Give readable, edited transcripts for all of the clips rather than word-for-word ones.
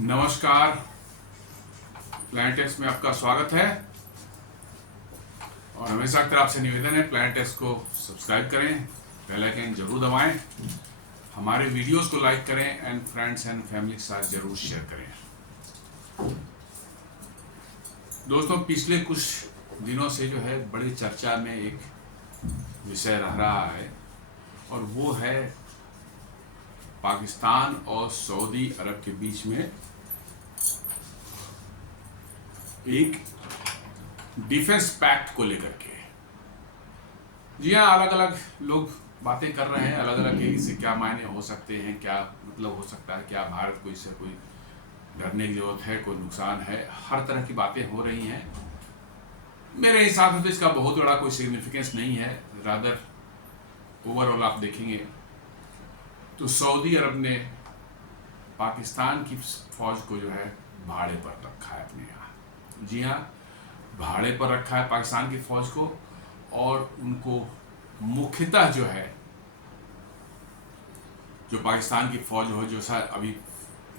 नमस्कार। प्लानिटेक्स में आपका स्वागत है और हमेशा की तरह आपसे निवेदन है प्लानिटेक्स को सब्सक्राइब करें, बेल आइकन जरूर दबाएं, हमारे वीडियोस को लाइक करें एंड फ्रेंड्स एंड फैमिली के साथ जरूर शेयर करें। दोस्तों, पिछले कुछ दिनों से जो है बड़ी चर्चा में एक विषय रह रहा है और वो है पाकिस्तान और सऊदी अरब के बीच में एक डिफेंस पैक्ट को लेकर के। जी हाँ, अलग अलग लोग बातें कर रहे हैं, अलग अलग इससे क्या मायने हो सकते हैं, क्या मतलब हो सकता है, क्या भारत को इससे कोई डरने की जरूरत है, कोई नुकसान है, हर तरह की बातें हो रही हैं। मेरे हिसाब से तो इसका बहुत बड़ा कोई सिग्निफिकेंस नहीं है। रादर ओवरऑल आप देखेंगे तो सऊदी अरब ने पाकिस्तान की फौज को जो है भाड़े पर रखा है अपने यहाँ। जी हाँ, भाड़े पर रखा है पाकिस्तान की फौज को और उनको मुख्यतः जो है जो पाकिस्तान की फौज हो, जो शायद अभी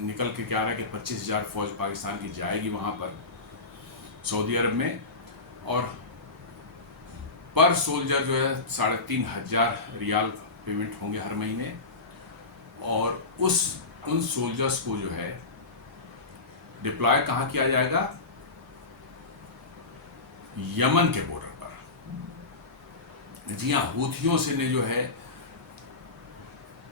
निकल के क्या रहा है कि 25,000 फौज पाकिस्तान की जाएगी वहाँ पर सऊदी अरब में, और पर सोल्जर जो है 3,500 रियाल पेमेंट होंगे हर महीने, और उन सोल्जर्स को जो है डिप्लॉय कहाँ किया जाएगा? यमन के बॉर्डर पर। जी हाँ, हूथियों से ने जो है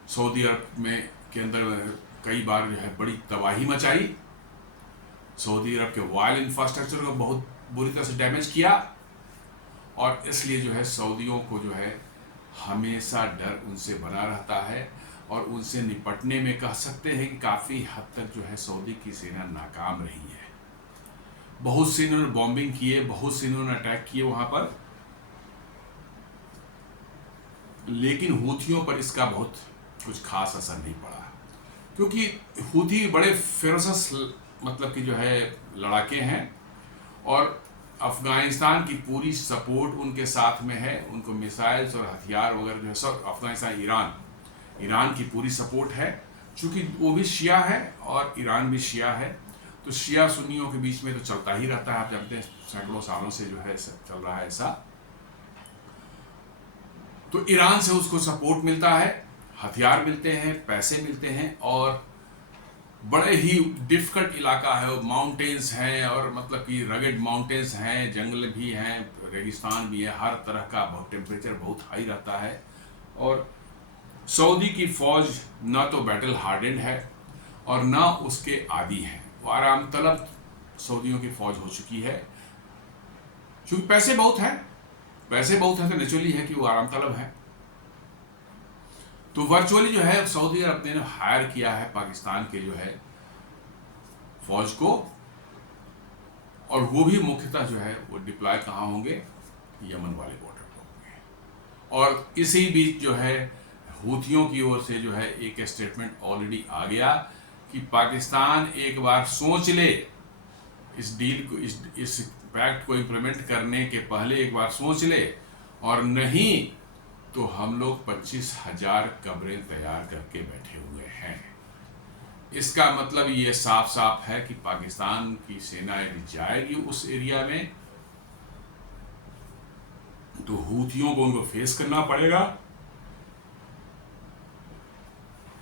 सऊदी अरब में के अंदर कई बार जो है बड़ी तबाही मचाई, सऊदी अरब के ऑयल इंफ्रास्ट्रक्चर को बहुत बुरी तरह से डैमेज किया, और इसलिए जो है सऊदियों को जो है हमेशा डर उनसे बना रहता है और उनसे निपटने में कह सकते हैं कि काफ़ी हद तक जो है सऊदी की सेना नाकाम रही है। बहुत से इन्होंने बॉम्बिंग किए, बहुत से इन्होंने अटैक किए वहाँ पर, लेकिन हूथियों पर इसका बहुत कुछ खास असर नहीं पड़ा, क्योंकि हूथी बड़े फेरोसस मतलब कि जो है लड़ाके हैं और अफगानिस्तान की पूरी सपोर्ट उनके साथ में है। उनको मिसाइल्स और हथियार वगैरह जो है सब अफगानिस्तान, ईरान की पूरी सपोर्ट है, चूँकि वो भी शिया है और ईरान भी शिया है, तो शिया सुन्नियों के बीच में तो चलता ही रहता है। आप जानते हैं सैकड़ों सालों से जो है चल रहा है ऐसा। तो ईरान से उसको सपोर्ट मिलता है, हथियार मिलते हैं, पैसे मिलते हैं, और बड़े ही डिफिकल्ट इलाका है, और माउंटेन्स हैं, और मतलब कि रगेड माउंटेन्स हैं, जंगल भी हैं, रेगिस्तान भी है, हर तरह का टेम्परेचर बहुत हाई रहता है। और सऊदी की फौज ना तो बैटल हार्डेंड है और ना उसके आदी है, वो आराम तलब सऊदियों की फौज हो चुकी है। क्योंकि पैसे बहुत हैं तो नेचुरली है कि वो आराम तलब है। तो वर्चुअली जो है सऊदी अरब ने हायर किया है पाकिस्तान के जो है फौज को, और वो भी मुख्यतः जो है वो डिप्लॉय कहाँ होंगे? यमन वाले बॉर्डर पर होंगे। और इसी बीच जो है हूथियों की ओर से जो है एक स्टेटमेंट ऑलरेडी आ गया कि पाकिस्तान एक बार सोच ले, इस डील को, इस पैक्ट को इम्प्लीमेंट करने के पहले एक बार सोच ले, और नहीं तो हम लोग 25,000 कब्रें तैयार करके बैठे हुए हैं। इसका मतलब ये साफ साफ है कि पाकिस्तान की सेना यदि जाएगी उस एरिया में तो हूथियों को उनको फेस करना पड़ेगा,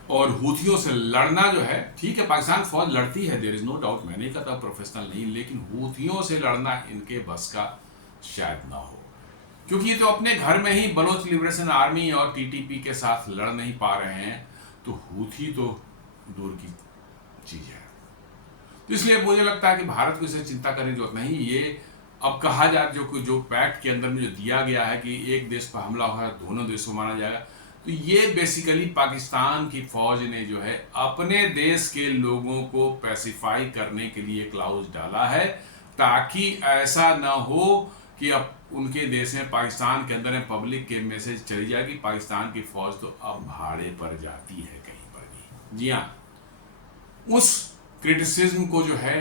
और हूथियों से लड़ना जो है, ठीक है पाकिस्तान फौज लड़ती है, देयर इज नो डाउट, मैं नहीं कहता प्रोफेशनल नहीं, लेकिन हूथियों से लड़ना इनके बस का शायद ना हो, क्योंकि ये तो अपने घर में ही बलोच लिबरेशन आर्मी और टीटीपी के साथ लड़ नहीं पा रहे हैं, तो हूथी तो दूर की चीज है। तो इसलिए मुझे लगता है कि भारत को इसे चिंता करने की जरूरत नहीं। ये अब कहा जाए जो पैक्ट के अंदर में जो दिया गया है कि एक देश पर हमला होगा दोनों देशों को माना जाएगा, तो ये बेसिकली पाकिस्तान की फौज ने जो है अपने देश के लोगों को पैसिफाई करने के लिए क्लाउज डाला है, ताकि ऐसा ना हो कि अब उनके देश में, पाकिस्तान के अंदर में पब्लिक के मैसेज चली जाए कि पाकिस्तान की फौज तो अब भाड़े पर जाती है कहीं पर भी। जी हाँ, उस क्रिटिसिज्म को जो है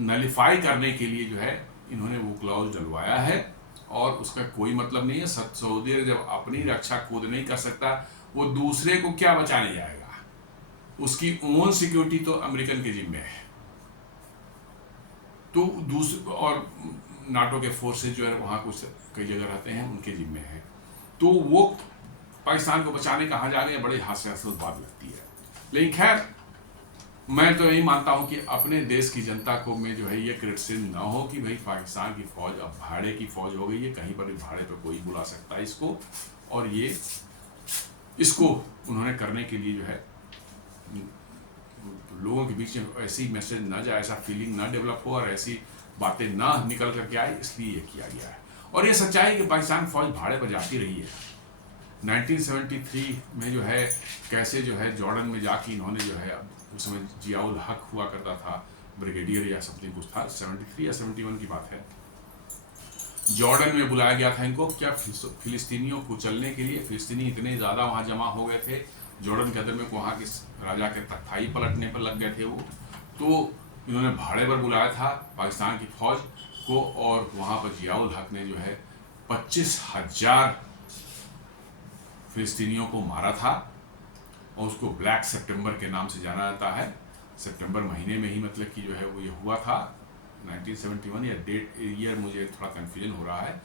नलिफाई करने के लिए जो है इन्होंने वो क्लॉज डलवाया है, और उसका कोई मतलब नहीं है। सऊदी जब अपनी रक्षा खुद नहीं कर सकता, वो दूसरे को क्या बचाने जाएगा? उसकी ओन सिक्योरिटी तो अमेरिकन के जिम्मे है, तो दूसरे और नाटो के फोर्सेज जो है वहाँ कुछ कई जगह रहते हैं उनके जिम्मे है, तो वो पाकिस्तान को बचाने कहाँ जा रहे हैं, बड़ी हास्यास्पद बात लगती है। लेकिन खैर मैं तो यही मानता हूँ कि अपने देश की जनता को में जो है ये क्रिटिसिज्म ना हो कि भाई पाकिस्तान की फौज अब भाड़े की फौज हो गई है, कहीं पर भी भाड़े पर कोई बुला सकता है इसको, और ये इसको उन्होंने करने के लिए जो है लोगों के बीच में ऐसी मैसेज ना जाए, ऐसा फीलिंग ना डेवलप हो और ऐसी बातें ना निकल करके आए, इसलिए ये किया गया है। और ये सच्चाई है कि पाकिस्तान फौज भाड़े पर जाती रही है। 1973 में जो है कैसे जो है जॉर्डन में जाके इन्होंने जो है, उस समय जियाउल हक हुआ करता था, ब्रिगेडियर या समथिंग कुछ था, 73 या 71 की बात है, जॉर्डन में बुलाया गया था इनको, क्या फिलिस्तीनियों को चलने के लिए। फिलिस्तीनी इतने ज़्यादा वहाँ जमा हो गए थे जॉर्डन के अंदर में, वहाँ के राजा के तख्ताई पलटने पर लग गए थे वो, तो इन्होंने भाड़े पर बुलाया था पाकिस्तान की फौज को, और वहाँ पर जियाउल हक ने जो है 25,000 फिलिस्तीनियों को मारा था, और उसको ब्लैक सितंबर के नाम से जाना जाता है। सितंबर महीने में ही मतलब कि जो है वो ये हुआ था 1971, या डेट ईयर मुझे थोड़ा कन्फ्यूजन हो रहा है।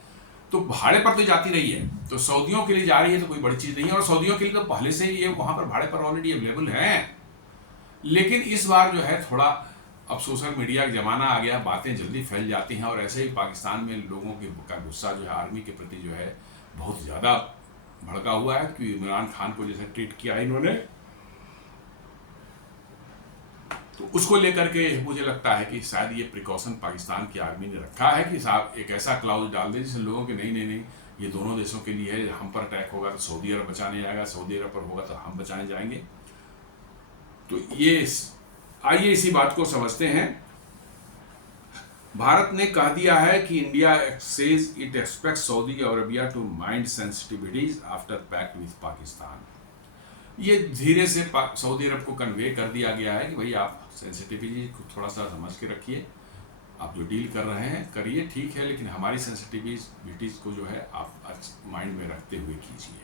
तो भाड़े पर तो जाती रही है, तो सऊदियों के लिए जा रही है तो कोई बड़ी चीज़ नहीं है, और सऊदियों के लिए तो पहले से ये वहाँ पर भाड़े पर ऑलरेडी अवेलेबल हैं। लेकिन इस बार जो है थोड़ा अब सोशल मीडिया का ज़माना आ गया, बातें जल्दी फैल जाती हैं, और ऐसे ही पाकिस्तान में लोगों का गुस्सा जो है आर्मी के प्रति जो है बहुत ज़्यादा भड़का हुआ है कि इमरान खान को जैसे ट्रीट किया है इन्होंने, तो उसको लेकर के मुझे लगता है कि शायद ये प्रिकॉशन पाकिस्तान की आर्मी ने रखा है कि साहब एक ऐसा क्लाउज डाल दें जिससे लोगों के नहीं ये दोनों देशों के लिए है, हम पर अटैक होगा तो सऊदी अरब बचाने जाएगा, सऊदी अरब पर होगा तो हम बचाने जाएंगे। तो ये आइए इसी बात को समझते हैं। भारत ने कह दिया है कि India says it expects Saudi Arabia to mind sensitivities after pact with Pakistan. ये धीरे से सऊदी अरब को कन्वे कर दिया गया है कि भाई आप सेंसिटिविटी को थोड़ा सा समझ के रखिए, आप जो डील कर रहे हैं करिए ठीक है, लेकिन हमारी सेंसिटिविटीज को जो है आप माइंड में रखते हुए कीजिए।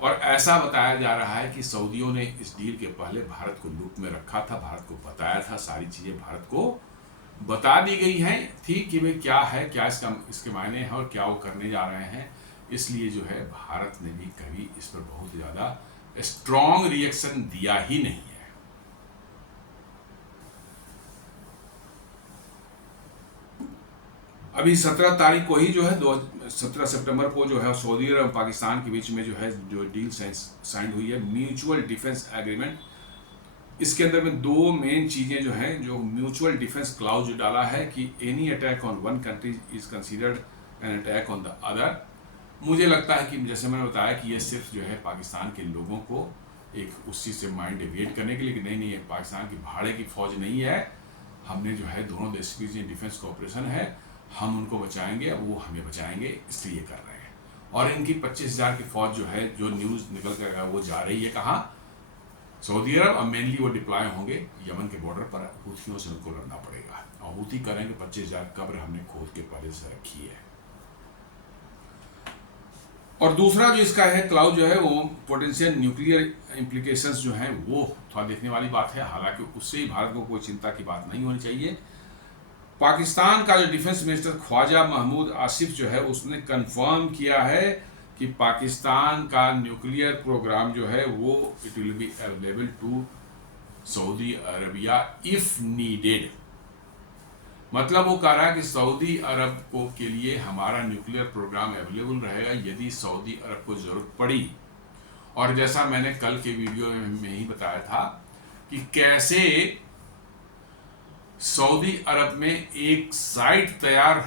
और ऐसा बताया जा रहा है कि सऊदियों ने इस डील के पहले भारत को लूप में रखा था, भारत को बताया था, सारी चीज़ें भारत को बता दी गई हैं थी कि भाई क्या है, क्या इसके मायने हैं और क्या वो करने जा रहे हैं। इसलिए जो है भारत ने भी कभी इस पर बहुत ज़्यादा स्ट्रॉन्ग रिएक्शन दिया ही नहीं है। अभी 17 तारीख को ही जो है 17 सितंबर को जो है सऊदी अरब और पाकिस्तान के बीच में जो है जो डील साइन हुई है, म्यूचुअल डिफेंस एग्रीमेंट। इसके अंदर में दो मेन चीज़ें जो हैं, जो म्यूचुअल डिफेंस क्लाउज डाला है कि any attack on one country is considered an attack on the other. मुझे लगता है कि जैसे मैंने बताया कि ये सिर्फ जो है पाकिस्तान के लोगों को एक उस चीज़ से माइंड डिवेट करने के लिए कि नहीं ये पाकिस्तान की भाड़े की फ़ौज नहीं है, हमने जो है दोनों देश के बीच डिफेंस कोऑपरेशन है, हम उनको बचाएंगे, वो हमें बचाएंगे, इसलिए कर रहे हैं। और इनकी 25,000 की फ़ौज जो है, जो न्यूज़ निकल कर वो जा रही है कहाँ, सऊदी अरब। अब मेनली वो डिप्लॉय होंगे यमन के बॉर्डर पर, हूथियों से उनको लड़ना पड़ेगा, और हूथी करेंगे 25,000 कब्र हमने खोद के पहले से रखी है। और दूसरा जो इसका है क्लाउज जो है वो पोटेंशियल न्यूक्लियर इम्प्लीकेशंस जो हैं वो थोड़ा देखने वाली बात है, हालांकि उससे ही भारत को कोई चिंता की बात नहीं होनी चाहिए। पाकिस्तान का जो डिफेंस मिनिस्टर ख्वाजा महमूद आसिफ जो है उसने कंफर्म किया है कि पाकिस्तान का न्यूक्लियर प्रोग्राम जो है वो it will be available to Saudi Arabia if needed. मतलब वो कह रहा है कि सऊदी अरब को के लिए हमारा न्यूक्लियर प्रोग्राम अवेलेबल रहेगा यदि सऊदी अरब को ज़रूरत पड़ी। और जैसा मैंने कल के वीडियो में ही बताया था कि कैसे सऊदी अरब में एक साइट तैयार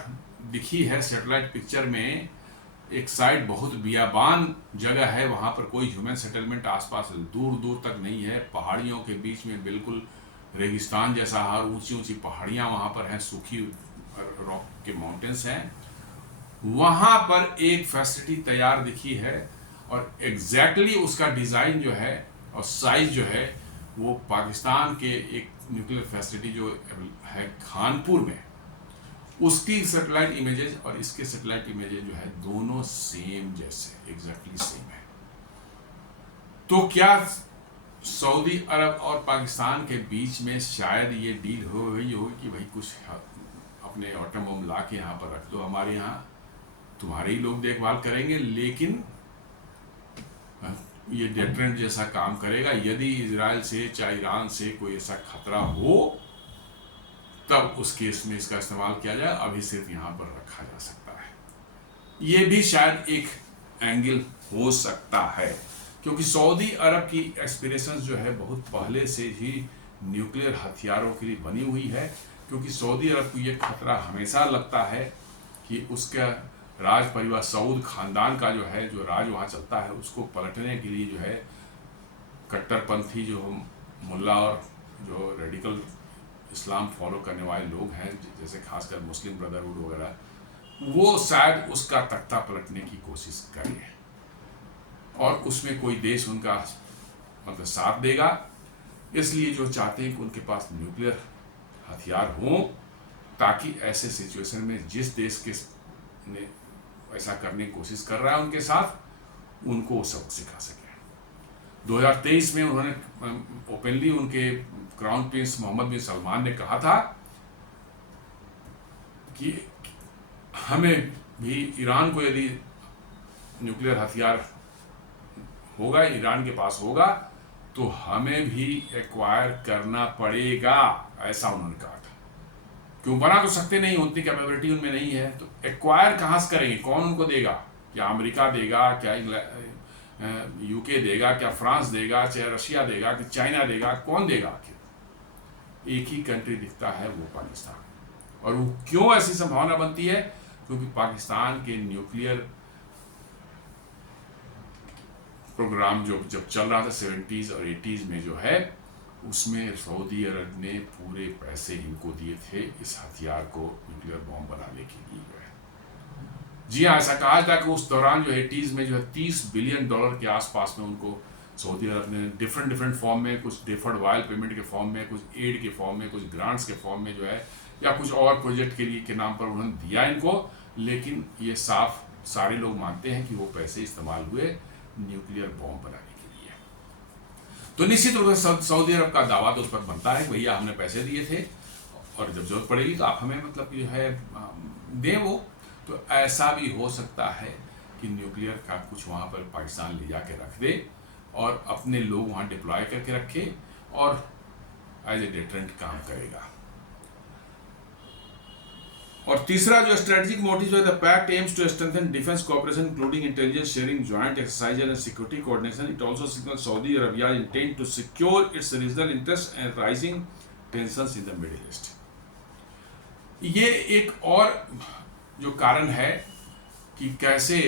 दिखी है सैटेलाइट पिक्चर में, एक साइट बहुत बियाबान जगह है, वहाँ पर कोई ह्यूमन सेटलमेंट आसपास दूर दूर तक नहीं है, पहाड़ियों के बीच में बिल्कुल रेगिस्तान जैसा, हर ऊंची ऊंची पहाड़ियाँ वहाँ पर हैं, सूखी रॉक के माउंटेन्स हैं, वहाँ पर एक फैसिलिटी तैयार दिखी है। और एग्जैक्टली उसका डिज़ाइन जो है और साइज़ जो है वो पाकिस्तान के एक न्यूक्लियर फैसिलिटी जो है खानपुर में, उसकी सैटेलाइट इमेजेस और इसके सैटेलाइट इमेजेस जो है दोनों सेम जैसे एग्जैक्टली सेम है। तो क्या सऊदी अरब और पाकिस्तान के बीच में शायद ये डील हो गई हो कि भाई कुछ अपने एटम बम ला के यहाँ पर रख दो हमारे यहाँ, तुम्हारे ही लोग देखभाल करेंगे, लेकिन ये डेटरेंट जैसा काम करेगा। यदि इजराइल से चाहे ईरान से कोई ऐसा खतरा हो तब उस केस में इसका इस्तेमाल किया जाए, अभी सिर्फ यहाँ पर रखा जा सकता है। ये भी शायद एक एंगल हो सकता है, क्योंकि सऊदी अरब की एस्पिरेशंस जो है बहुत पहले से ही न्यूक्लियर हथियारों के लिए बनी हुई है, क्योंकि सऊदी अरब को ये खतरा हमेशा लगता है कि उसका राज परिवार सऊद खानदान का जो है, जो राज वहाँ चलता है, उसको पलटने के लिए जो है कट्टरपंथी जो मुल्ला और जो रेडिकल इस्लाम फॉलो करने वाले लोग हैं, जैसे खासकर मुस्लिम ब्रदरहुड वगैरह, वो शायद उसका तख्ता पलटने की कोशिश करें और उसमें कोई देश उनका मतलब साथ देगा। इसलिए जो चाहते हैं कि उनके पास न्यूक्लियर हथियार हों, ताकि ऐसे सिचुएशन में जिस देश के ने ऐसा करने की कोशिश कर रहा है उनके साथ, उनको सबक सिखा सके। 2023 में उन्होंने ओपनली उनके क्राउन प्रिंस मोहम्मद बिन सलमान ने कहा था कि हमें भी ईरान को यदि न्यूक्लियर हथियार होगा, ईरान के पास होगा, तो हमें भी एक्वायर करना पड़ेगा, ऐसा उन्होंने कहा था। क्यों, बना तो सकते नहीं, उतनी कैपेबिलिटी उनमें नहीं है, तो एक्वायर कहाँ से करेंगे, कौन उनको देगा? क्या अमेरिका देगा, क्या यूके देगा, क्या फ्रांस देगा, चाहे रशिया देगा, कि चाइना देगा, कौन देगा? आखिर एक ही कंट्री दिखता है, वो पाकिस्तान। और वो क्यों ऐसी संभावना बनती है? क्योंकि पाकिस्तान के न्यूक्लियर प्रोग्राम जो जब चल रहा था 70s और 80s में जो है, उसमें सऊदी अरब ने पूरे पैसे इनको दिए थे इस हथियार को न्यूक्लियर बॉम्ब बनाने के लिए जो है। जी हाँ, ऐसा कहा था कि उस दौरान जो 80s में जो है $30 बिलियन के आसपास में उनको सऊदी अरब ने डिफरेंट फॉर्म में, कुछ डिफर्ड वायल पेमेंट के फॉर्म में, कुछ एड के फॉर्म में, कुछ ग्रांट्स के फॉर्म में जो है, या कुछ और प्रोजेक्ट के लिए के नाम पर उन्होंने दिया इनको। लेकिन ये साफ सारे लोग मानते हैं कि वो पैसे इस्तेमाल हुए न्यूक्लियर बॉम्ब बनाने के लिए। तो निश्चित रूप से सऊदी अरब का दावा तो उस पर बनता है, भैया हमने पैसे दिए थे और जब जरूरत पड़ेगी तो आप हमें मतलब जो है दें वो। तो ऐसा भी हो सकता है कि न्यूक्लियर का कुछ वहाँ पर पाकिस्तान ले जाके रख दे और अपने लोग वहाँ डिप्लॉय करके रखे और एज ए डिटरेंट काम करेगा। और तीसरा जो स्ट्रेटेजिक मोटिव है, the pact aims to strengthen defence cooperation including intelligence sharing, joint exercises and security coordination. It also signals Saudi Arabia intent to secure its regional interest and rising tensions in the Middle East. ये एक और जो कारण है कि कैसे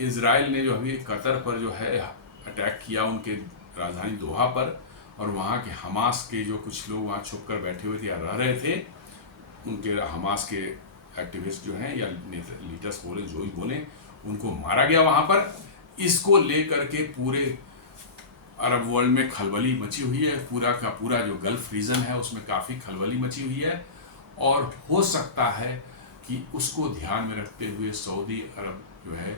Israel ने जो अभी कतर पर जो है अटैक किया, उनके राजधानी दोहा पर, और वहाँ के हमास के जो कुछ लोग वहाँ छुप कर बैठे हुए थे या रह रहे थे, उनके हमास के एक्टिविस्ट जो हैं या लीडर्स बोले, जो ही बोले, उनको मारा गया वहाँ पर। इसको लेकर के पूरे अरब वर्ल्ड में खलबली मची हुई है। पूरा का पूरा जो गल्फ रीजन है उसमें काफ़ी खलबली मची हुई है, और हो सकता है कि उसको ध्यान में रखते हुए सऊदी अरब जो है,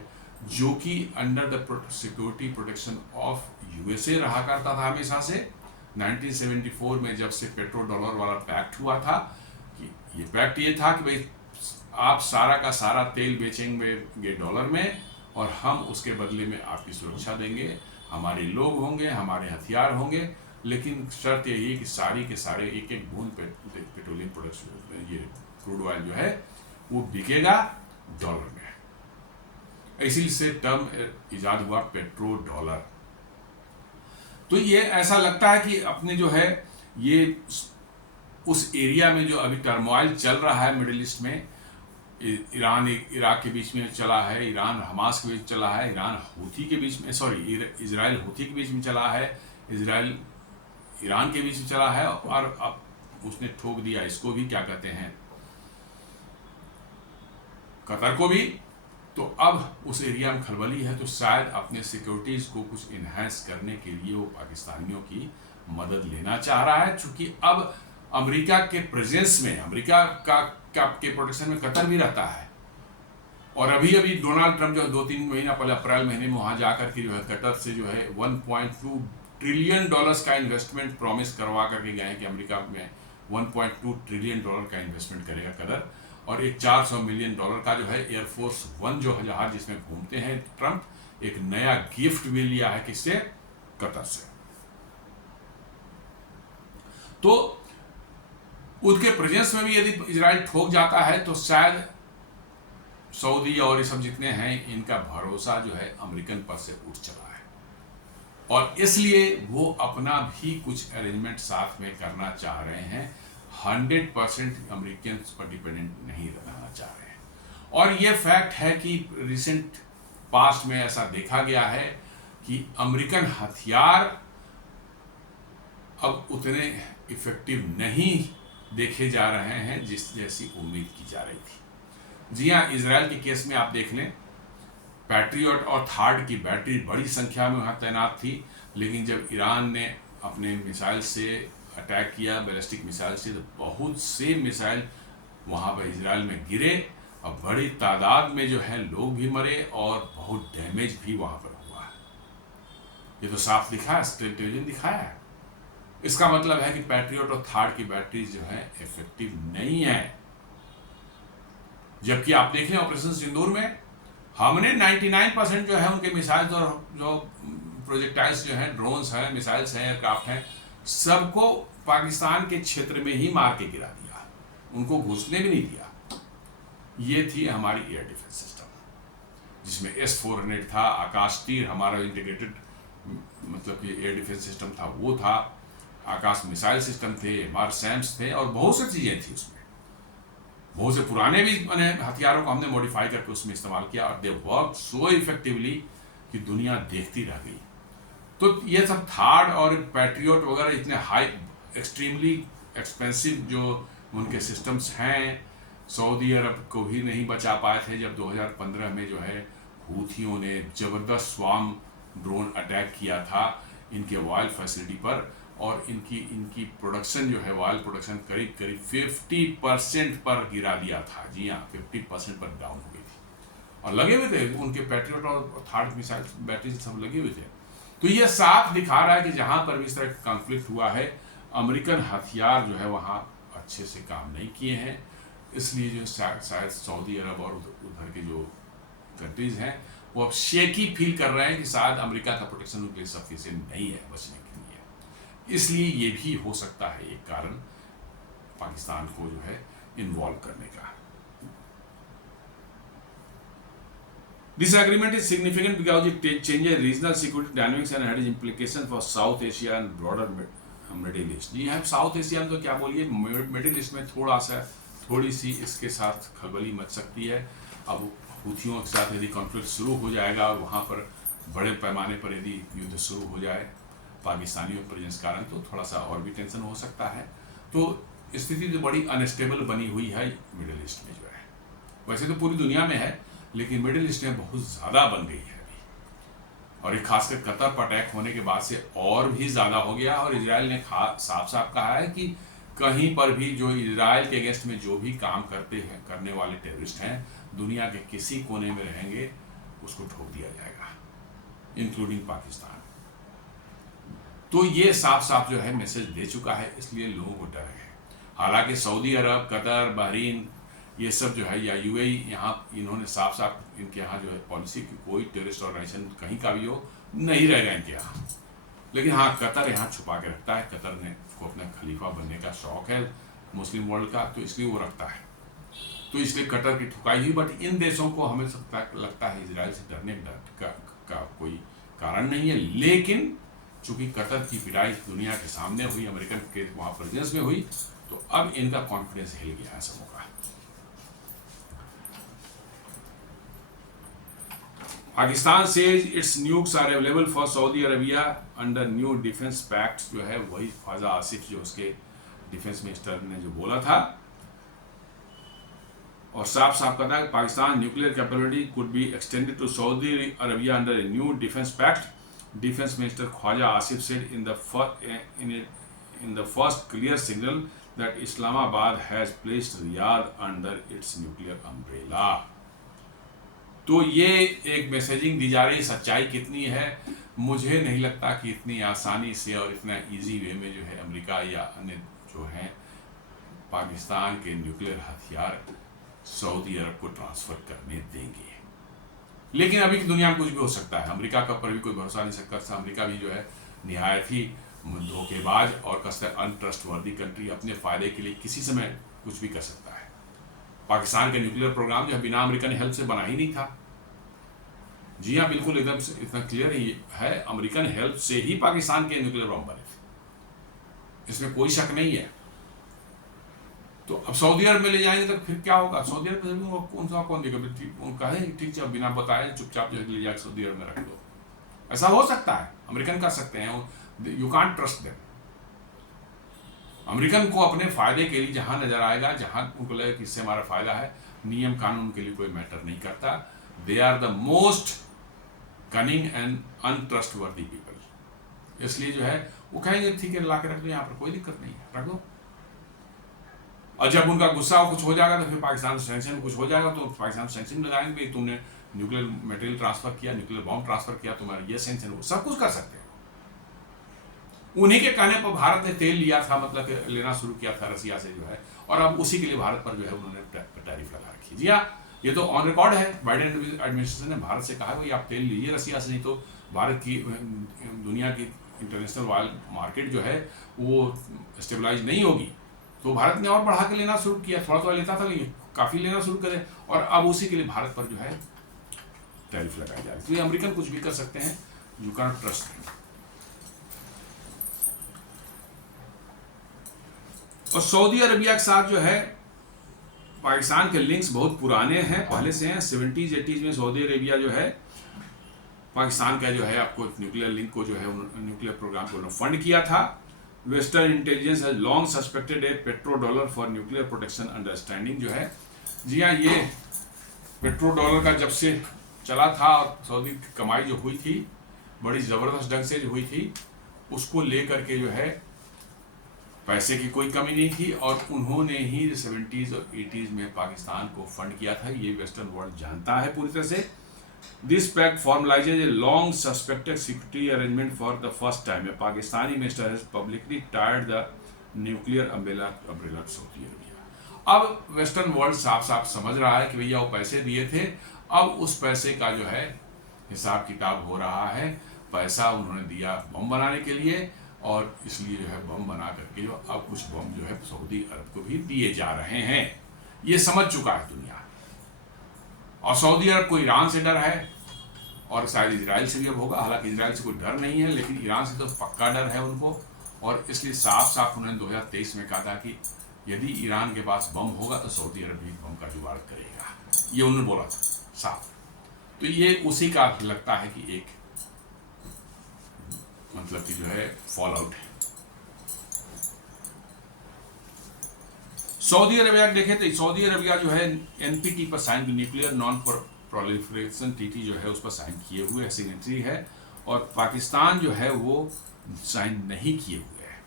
जो कि under the security protection of USA रहा करता था हमेशा से, 1974 में जब से पेट्रो डॉलर वाला पैक्ट हुआ था, कि ये पैक्ट ये था कि भाई आप सारा का सारा तेल बेचेंगे डॉलर में और हम उसके बदले में आपकी सुरक्षा देंगे, हमारे लोग होंगे, हमारे हथियार होंगे, लेकिन शर्त यही है कि सारी के सारे एक एक बूंद पेट्रोलियम प्रोडक्ट्स, ये क्रूड ऑयल जो है वो बिकेगा डॉलर में। इसी से टर्म इजाद हुआ पेट्रो डॉलर। तो ये ऐसा लगता है कि अपने जो है ये उस एरिया में जो अभी टर्मोइल चल रहा है मिडिल ईस्ट में, ईरान इराक के बीच में चला है, ईरान हमास के बीच चला है, ईरान हूथी के बीच में, इजराइल हूथी के बीच में चला है, इजराइल ईरान के बीच में चला है, और अब उसने ठोक दिया इसको भी, क्या कहते हैं, कतर को भी। तो अब उस एरिया में खलबली है, तो शायद अपने सिक्योरिटीज को कुछ इन्हेंस करने के लिए वो पाकिस्तानियों की मदद लेना चाह रहा है, चूंकि अब अमेरिका के प्रेजेंस में, अमेरिका के प्रोटेक्शन में कतर भी रहता है। और अभी डोनाल्ड ट्रंप जो 2-3 महीना पहले अप्रैल महीने में वहाँ जाकर के जो है कतर से जो है $1.2 ट्रिलियन डॉलर्स का इन्वेस्टमेंट प्रॉमिस करवा करके गए हैं कि अमेरिका में 1.2 ट्रिलियन डॉलर का इन्वेस्टमेंट करेगा कतर, और एक 400 मिलियन डॉलर का जो है एयरफोर्स 1 जो जहाज जिसमें घूमते हैं ट्रंप, एक नया गिफ्ट भी लिया है किससे? कतर से। तो उनके प्रेजेंस में भी यदि इजराइल ठोक जाता है तो शायद सऊदी और ये सब जितने हैं इनका भरोसा जो है अमेरिकन पर से उठ चला है, और इसलिए वो अपना भी कुछ अरेंजमेंट साथ में करना चाह रहे हैं। 100% अमेरिकन पर डिपेंडेंट नहीं रहना चाह रहे हैं। और ये फैक्ट है कि रिसेंट पास्ट में ऐसा देखा गया है कि अमेरिकन हथियार अब उतने इफेक्टिव नहीं देखे जा रहे हैं जिस जैसी उम्मीद की जा रही थी। जी हाँ, इजराइल के केस में आप देख लें, पैट्रियट और थार्ड की बैटरी बड़ी संख्या में वहाँ तैनात थी, लेकिन जब ईरान ने अपने मिसाइल से अटैक किया, बैलिस्टिक मिसाइल से, तो बहुत से मिसाइल वहाँ पर इजराइल में गिरे और बड़ी तादाद में जो है लोग भी मरे और बहुत डैमेज भी वहाँ पर हुआ है। ये तो साफ दिखा है, टेलीविजन दिखाया है। इसका मतलब है कि पैट्रियट और थार्ड की बैटरी जो है इफेक्टिव नहीं है। जबकि आप देखें ऑपरेशन सिंदूर में हमने 99% जो है उनके मिसाइल्स और जो प्रोजेक्टाइल्स जो हैं, ड्रोन्स हैं, मिसाइल्स हैं, एयरक्राफ्ट हैं, सबको पाकिस्तान के क्षेत्र में ही मार के गिरा दिया, उनको घुसने भी नहीं दिया। ये थी हमारी एयर डिफेंस सिस्टम, जिसमें S-400 था, आकाश तीर हमारा इंटीग्रेटेड मतलब कि एयर डिफेंस सिस्टम था, वो था, आकाश मिसाइल सिस्टम थे, MRSAMs थे, और बहुत सी चीज़ें थी उसमें। बहुत से पुराने भी हथियारों को हमने मॉडिफाई करके उसमें इस्तेमाल किया, और दे वर्क सो इफेक्टिवली कि दुनिया देखती रह गई। तो ये सब थार्ड और पैट्रियट वगैरह इतने हाई एक्सट्रीमली एक्सपेंसिव जो उनके सिस्टम्स हैं, सऊदी अरब को भी नहीं बचा पाए थे जब 2015 में जो है हूथियों ने ज़बरदस्त स्वार्म ड्रोन अटैक किया था इनके ऑयल फैसिलिटी पर, और इनकी प्रोडक्शन जो है ऑयल प्रोडक्शन करीब 50% पर गिरा दिया था। जी हाँ, 50% पर डाउन हो गई थी, और लगे हुए थे उनके पैट्रियट और थर्ड मिसाइल बैटरी सब लगे हुए थे। तो ये साफ दिखा रहा है कि जहाँ पर भी इस तरह का कॉन्फ्लिक्ट हुआ है, अमेरिकन हथियार जो है वहाँ अच्छे से काम नहीं किए हैं। इसलिए जो शायद सऊदी अरब और उधर के जो कंट्रीज हैं वो अब शेकी फील कर रहे हैं कि शायद अमेरिका का प्रोटेक्शन उनके लिए सफिशिएंट नहीं है बचने के लिए। इसलिए ये भी हो सकता है एक कारण पाकिस्तान को जो है इन्वॉल्व करने का। This agreement is significant because it changes regional security dynamics and has implications for South Asia and broader Middle East। जी हाँ, साउथ एशिया तो क्या बोलिए, मिडिल ईस्ट में थोड़ी सी इसके साथ खलबली मच सकती है। अब हूथियों के साथ यदि कॉन्फ्लिक्ट शुरू हो जाएगा और वहाँ पर बड़े पैमाने पर यदि युद्ध शुरू हो जाए पाकिस्तानियों प्रेजेंस कारण, तो थोड़ा सा और भी टेंशन हो सकता है। तो स्थिति तो बड़ी अनस्टेबल बनी हुई है मिडिल ईस्ट में जो है। वैसे तो पूरी दुनिया में है, लेकिन मिडिल ईस्ट में बहुत ज़्यादा बन गई है अभी, और ये खासकर कतर पर अटैक होने के बाद से और भी ज़्यादा हो गया। और इजराइल ने साफ साफ कहा है कि कहीं पर भी जो इजराइल के अगेंस्ट में जो भी काम करने वाले टेररिस्ट हैं, दुनिया के किसी कोने में रहेंगे उसको ठोक दिया जाएगा, इंक्लूडिंग पाकिस्तान। तो ये साफ साफ जो है मैसेज दे चुका है, इसलिए लोगों को डर है। हालांकि सऊदी अरब, कतर, बहरीन, ये सब जो है, या UAE, यहाँ इन्होंने साफ साफ इनके यहाँ जो है पॉलिसी की कोई टेररिस्ट ऑर्गेनाइजेशन कहीं का भी हो नहीं रहेगा इनके यहाँ। लेकिन हाँ, कतर यहाँ छुपा के रखता है। कतर ने को अपना खलीफा बनने का शौक है मुस्लिम वर्ल्ड का, तो इसलिए वो रखता है, तो इसलिए कतर की ठुकाई हुई। बट इन देशों को हमें लगता है इजराइल से डरने का कोई कारण नहीं है। लेकिन चूंकि कतर की पिटाई दुनिया के सामने हुई, अमेरिकन के वहाँ प्रेजेंस में हुई, तो अब इनका कॉन्फिडेंस हिल गया है सबों का। Pakistan says its nukes are available for Saudi Arabia under new defence pact, जो है वही ख्वाजा आसिफ जो उसके डिफेंस मिनिस्टर ने जो बोला था, और साफ साफ कहता है Pakistan nuclear capability could be extended to Saudi Arabia under a new defence pact. Defence minister Khawaja Asif said in the first clear signal that Islamabad has placed Riyadh under its nuclear umbrella. तो ये एक मैसेजिंग दी जा रही है। सच्चाई कितनी है मुझे नहीं लगता कि इतनी आसानी से और इतना इजी वे में जो है अमेरिका या अन्य जो हैं पाकिस्तान के न्यूक्लियर हथियार सऊदी अरब को ट्रांसफ़र करने देंगे। लेकिन अभी की दुनिया में कुछ भी हो सकता है। अमेरिका का पर भी कोई भरोसा नहीं सकता। अमेरिका भी जो है निहायत ही धोखेबाज और कसर अनट्रस्टवर्दी कंट्री, अपने फ़ायदे के लिए किसी समय कुछ भी कर सकता है। पाकिस्तान का न्यूक्लियर प्रोग्राम जो है बिना अमेरिकन हेल्प से बना ही नहीं था। जी हाँ, बिल्कुल एकदम से इतना क्लियर ही है, अमेरिकन हेल्प से ही पाकिस्तान के न्यूक्लियर बम बने थे, इसमें कोई शक नहीं है। तो अब सऊदी अरब में ले जाएंगे तो फिर क्या होगा? सऊदी अरब में कौन देगा? उनका है ठीक है, बिना बताए चुपचाप जो ले जाकर सऊदी अरब में रख दो। ऐसा हो सकता है, अमेरिकन कर सकते हैं, you can't trust them. American को अपने फायदे के लिए जहां नजर आएगा, जहां उनको लगेगा कि इससे हमारा फायदा है, नियम कानून के लिए कोई मैटर नहीं करता। They are the most cunning and untrustworthy people. इसलिए जो है वो कहेंगे ठीक है ला के रख दो, यहाँ पर कोई दिक्कत नहीं है, रख दो। और जब उनका गुस्सा कुछ हो जाएगा तो फिर पाकिस्तान से सैंक्शन कुछ हो जाएगा तो पाकिस्तान सैंक्शन लगाएंगे, तुमने न्यूक्लियर मटेरियल ट्रांसफर किया, न्यूक्लियर बॉम्ब ट्रांसफर किया, तुम्हारा ये सैंक्शन, वो सब कुछ कर सकते हैं। उन्हीं के कहने पर भारत ने तेल लिया था, मतलब लेना शुरू किया था रसिया से जो है, और अब उसी के लिए भारत पर जो है उन्होंने टैरिफ लगा रखी। जी हाँ, ये तो ऑन रिकॉर्ड है। बाइडेन एडमिनिस्ट्रेशन ने भारत से कहा भाई आप तेल लीजिए रसिया से, नहीं तो भारत की दुनिया की इंटरनेशनल ऑयल मार्केट जो है वो स्टेबलाइज नहीं होगी। तो भारत ने और बढ़ा के लेना शुरू किया, थोड़ा थोड़ा लेता था लेकिन काफ़ी लेना शुरू करे, और अब उसी के लिए भारत पर जो है टैरिफ लगाई जा रही है। तो ये अमेरिकन कुछ भी कर सकते हैं, यू कैन ट्रस्ट। और सऊदी अरबिया के साथ जो है पाकिस्तान के लिंक्स बहुत पुराने हैं, पहले से हैं। 70s 80s में सऊदी अरेबिया जो है पाकिस्तान का जो है आपको न्यूक्लियर लिंक को जो है न्यूक्लियर प्रोग्राम को फंड किया था। Western intelligence has long suspected A petro dollar for nuclear protection understanding जो है। जी हाँ, ये पेट्रो डॉलर का जब से चला था और सऊदी की कमाई जो हुई थी बड़ी ज़बरदस्त ढंग से जो हुई थी, उसको लेकर के जो है पैसे की कोई कमी नहीं थी, और उन्होंने ही 70s और 80s में पाकिस्तान को फंड किया था। ये वेस्टर्न वर्ल्ड जानता है पूरी तरह से। This pact formalizes a long suspected security arrangement for the first time. A Pakistani minister has publicly टायर्ड the nuclear umbrella Saudi Arabia. अब वेस्टर्न वर्ल्ड साफ साफ समझ रहा है कि भैया वो पैसे दिए थे, अब उस पैसे का जो है हिसाब किताब हो रहा है। पैसा उन्होंने दिया बम बनाने के लिए, और इसलिए जो है बम बना करके जो अब कुछ बम जो है सऊदी अरब को भी दिए जा रहे हैं। ये समझ चुका है दुनिया। और सऊदी अरब को ईरान से डर है, और शायद इजराइल से भी अब होगा। हालांकि इजराइल से कोई डर नहीं है, लेकिन ईरान से तो पक्का डर है उनको। और इसलिए साफ साफ उन्होंने 2023 में कहा था कि यदि ईरान के पास बम होगा तो सऊदी अरब भी बम का जुगाड़ करेगा, ये उन्होंने बोला था साफ। तो ये उसी का लगता है कि एक मतलब कि जो है फॉल आउट है। सऊदी अरेबिया देखें तो सऊदी अरेबिया जो है एनपीटी पर sign, nuclear non proliferation treaty जो है उस पर साइन किए हुए है, सिग्नेटरी है। और पाकिस्तान जो है वो साइन नहीं किए हुए है।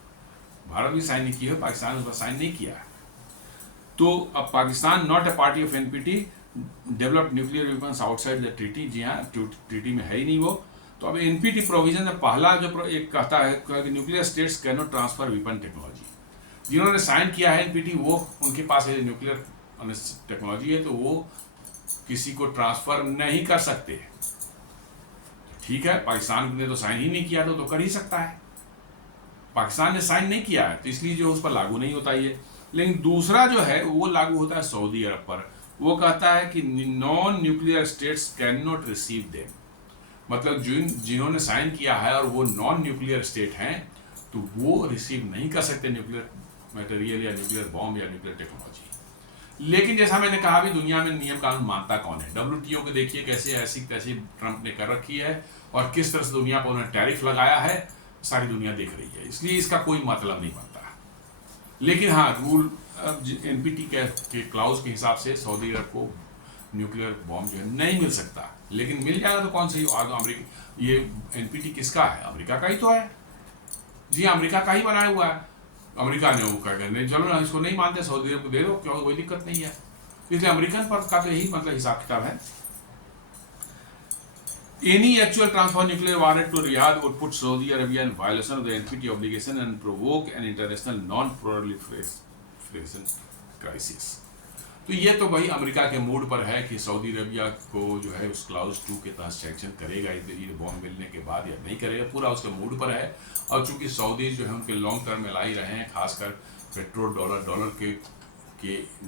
भारत भी साइन नहीं किए हुए, पाकिस्तान उस पर साइन नहीं किया है। तो अब Pakistan not a party of NPT developed nuclear weapons outside the treaty. जी हाँ, ट्रीटी में है ही नहीं वो। तो अब एनपीटी प्रोविजन में पहला जो एक कहता है कि nuclear states can not transfer weapon technology. जिन्होंने साइन किया है एनपीटी, वो उनके पास है न्यूक्लियर टेक्नोलॉजी है, तो वो किसी को ट्रांसफर नहीं कर सकते। ठीक है, पाकिस्तान ने तो साइन ही नहीं किया, तो कर ही सकता है। पाकिस्तान ने साइन नहीं किया है तो इसलिए जो उस पर लागू नहीं होता ये। लेकिन दूसरा जो है वो लागू होता है सऊदी अरब पर। वो कहता है कि non nuclear states can not receive them. मतलब जिन्होंने साइन किया है और वो नॉन न्यूक्लियर स्टेट हैं, तो वो रिसीव नहीं कर सकते न्यूक्लियर मटेरियल या न्यूक्लियर बॉम्ब या न्यूक्लियर टेक्नोलॉजी। लेकिन जैसा मैंने कहा भी, दुनिया में नियम कानून मानता कौन है? WTO को देखिए कैसे ऐसी तैसी ट्रंप ने कर रखी है, और किस तरह से दुनिया पर उन्होंने टैरिफ लगाया है, सारी दुनिया देख रही है। इसलिए इसका कोई मतलब नहीं बनता। लेकिन हाँ, रूल एनपीटी के क्लाउज के हिसाब से सऊदी अरब को न्यूक्लियर बॉम्ब जो है नहीं मिल सकता। लेकिन मिल जाएगा तो कौन सी अमेरिका, ये एनपीटी किसका है? अमेरिका का ही तो है। जी, अमेरिका का ही बनाया हुआ है। अमेरिका ने वो क्या कहते हैं, चलो ना इसको नहीं मानते, सऊदी अरब को दे दो, क्यों, कोई दिक्कत नहीं है। इसलिए अमेरिकन पर का तो यही मतलब हिसाब किताब है। Any actual transfer of nuclear warhead to Riyadh would put Saudi Arabia in violation of the NPT obligation and provoke an international non-proliferation crisis. तो ये तो भाई अमेरिका के मूड पर है कि सऊदी अरबिया को जो है उस क्लाउज 2 के तहत सैंक्शन करेगा ये बॉम्ब मिलने के बाद या नहीं करेगा, पूरा उसके मूड पर है। और चूंकि सऊदी जो है उनके लॉन्ग टर्म में लाई रहे हैं, खासकर पेट्रोल डॉलर के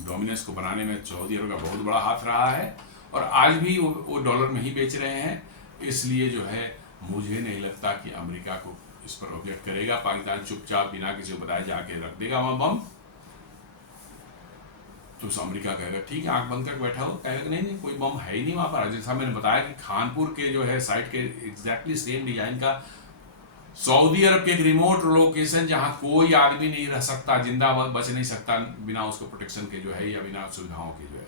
डोमिनेंस को बनाने में सऊदी अरब का बहुत बड़ा हाथ रहा है, और आज भी वो डॉलर में ही बेच रहे हैं। इसलिए जो है मुझे नहीं लगता कि अमेरिका को इस पर ऑब्जेक्ट करेगा। पाकिस्तान चुपचाप बिना किसी को बताए जाके रख देगा वहाँ बम, तो अमेरिका कहेगा ठीक है, आंख बंद करके बैठा हो, कहेगा नहीं कोई बम है ही नहीं वहाँ पर। जैसा मैंने बताया कि खानपुर के जो है साइट के एग्जैक्टली सेम डिजाइन का सऊदी अरब के एक रिमोट लोकेशन जहाँ कोई आदमी नहीं रह सकता, जिंदा बच नहीं सकता बिना उसको प्रोटेक्शन के जो है या बिना सुविधाओं के जो है,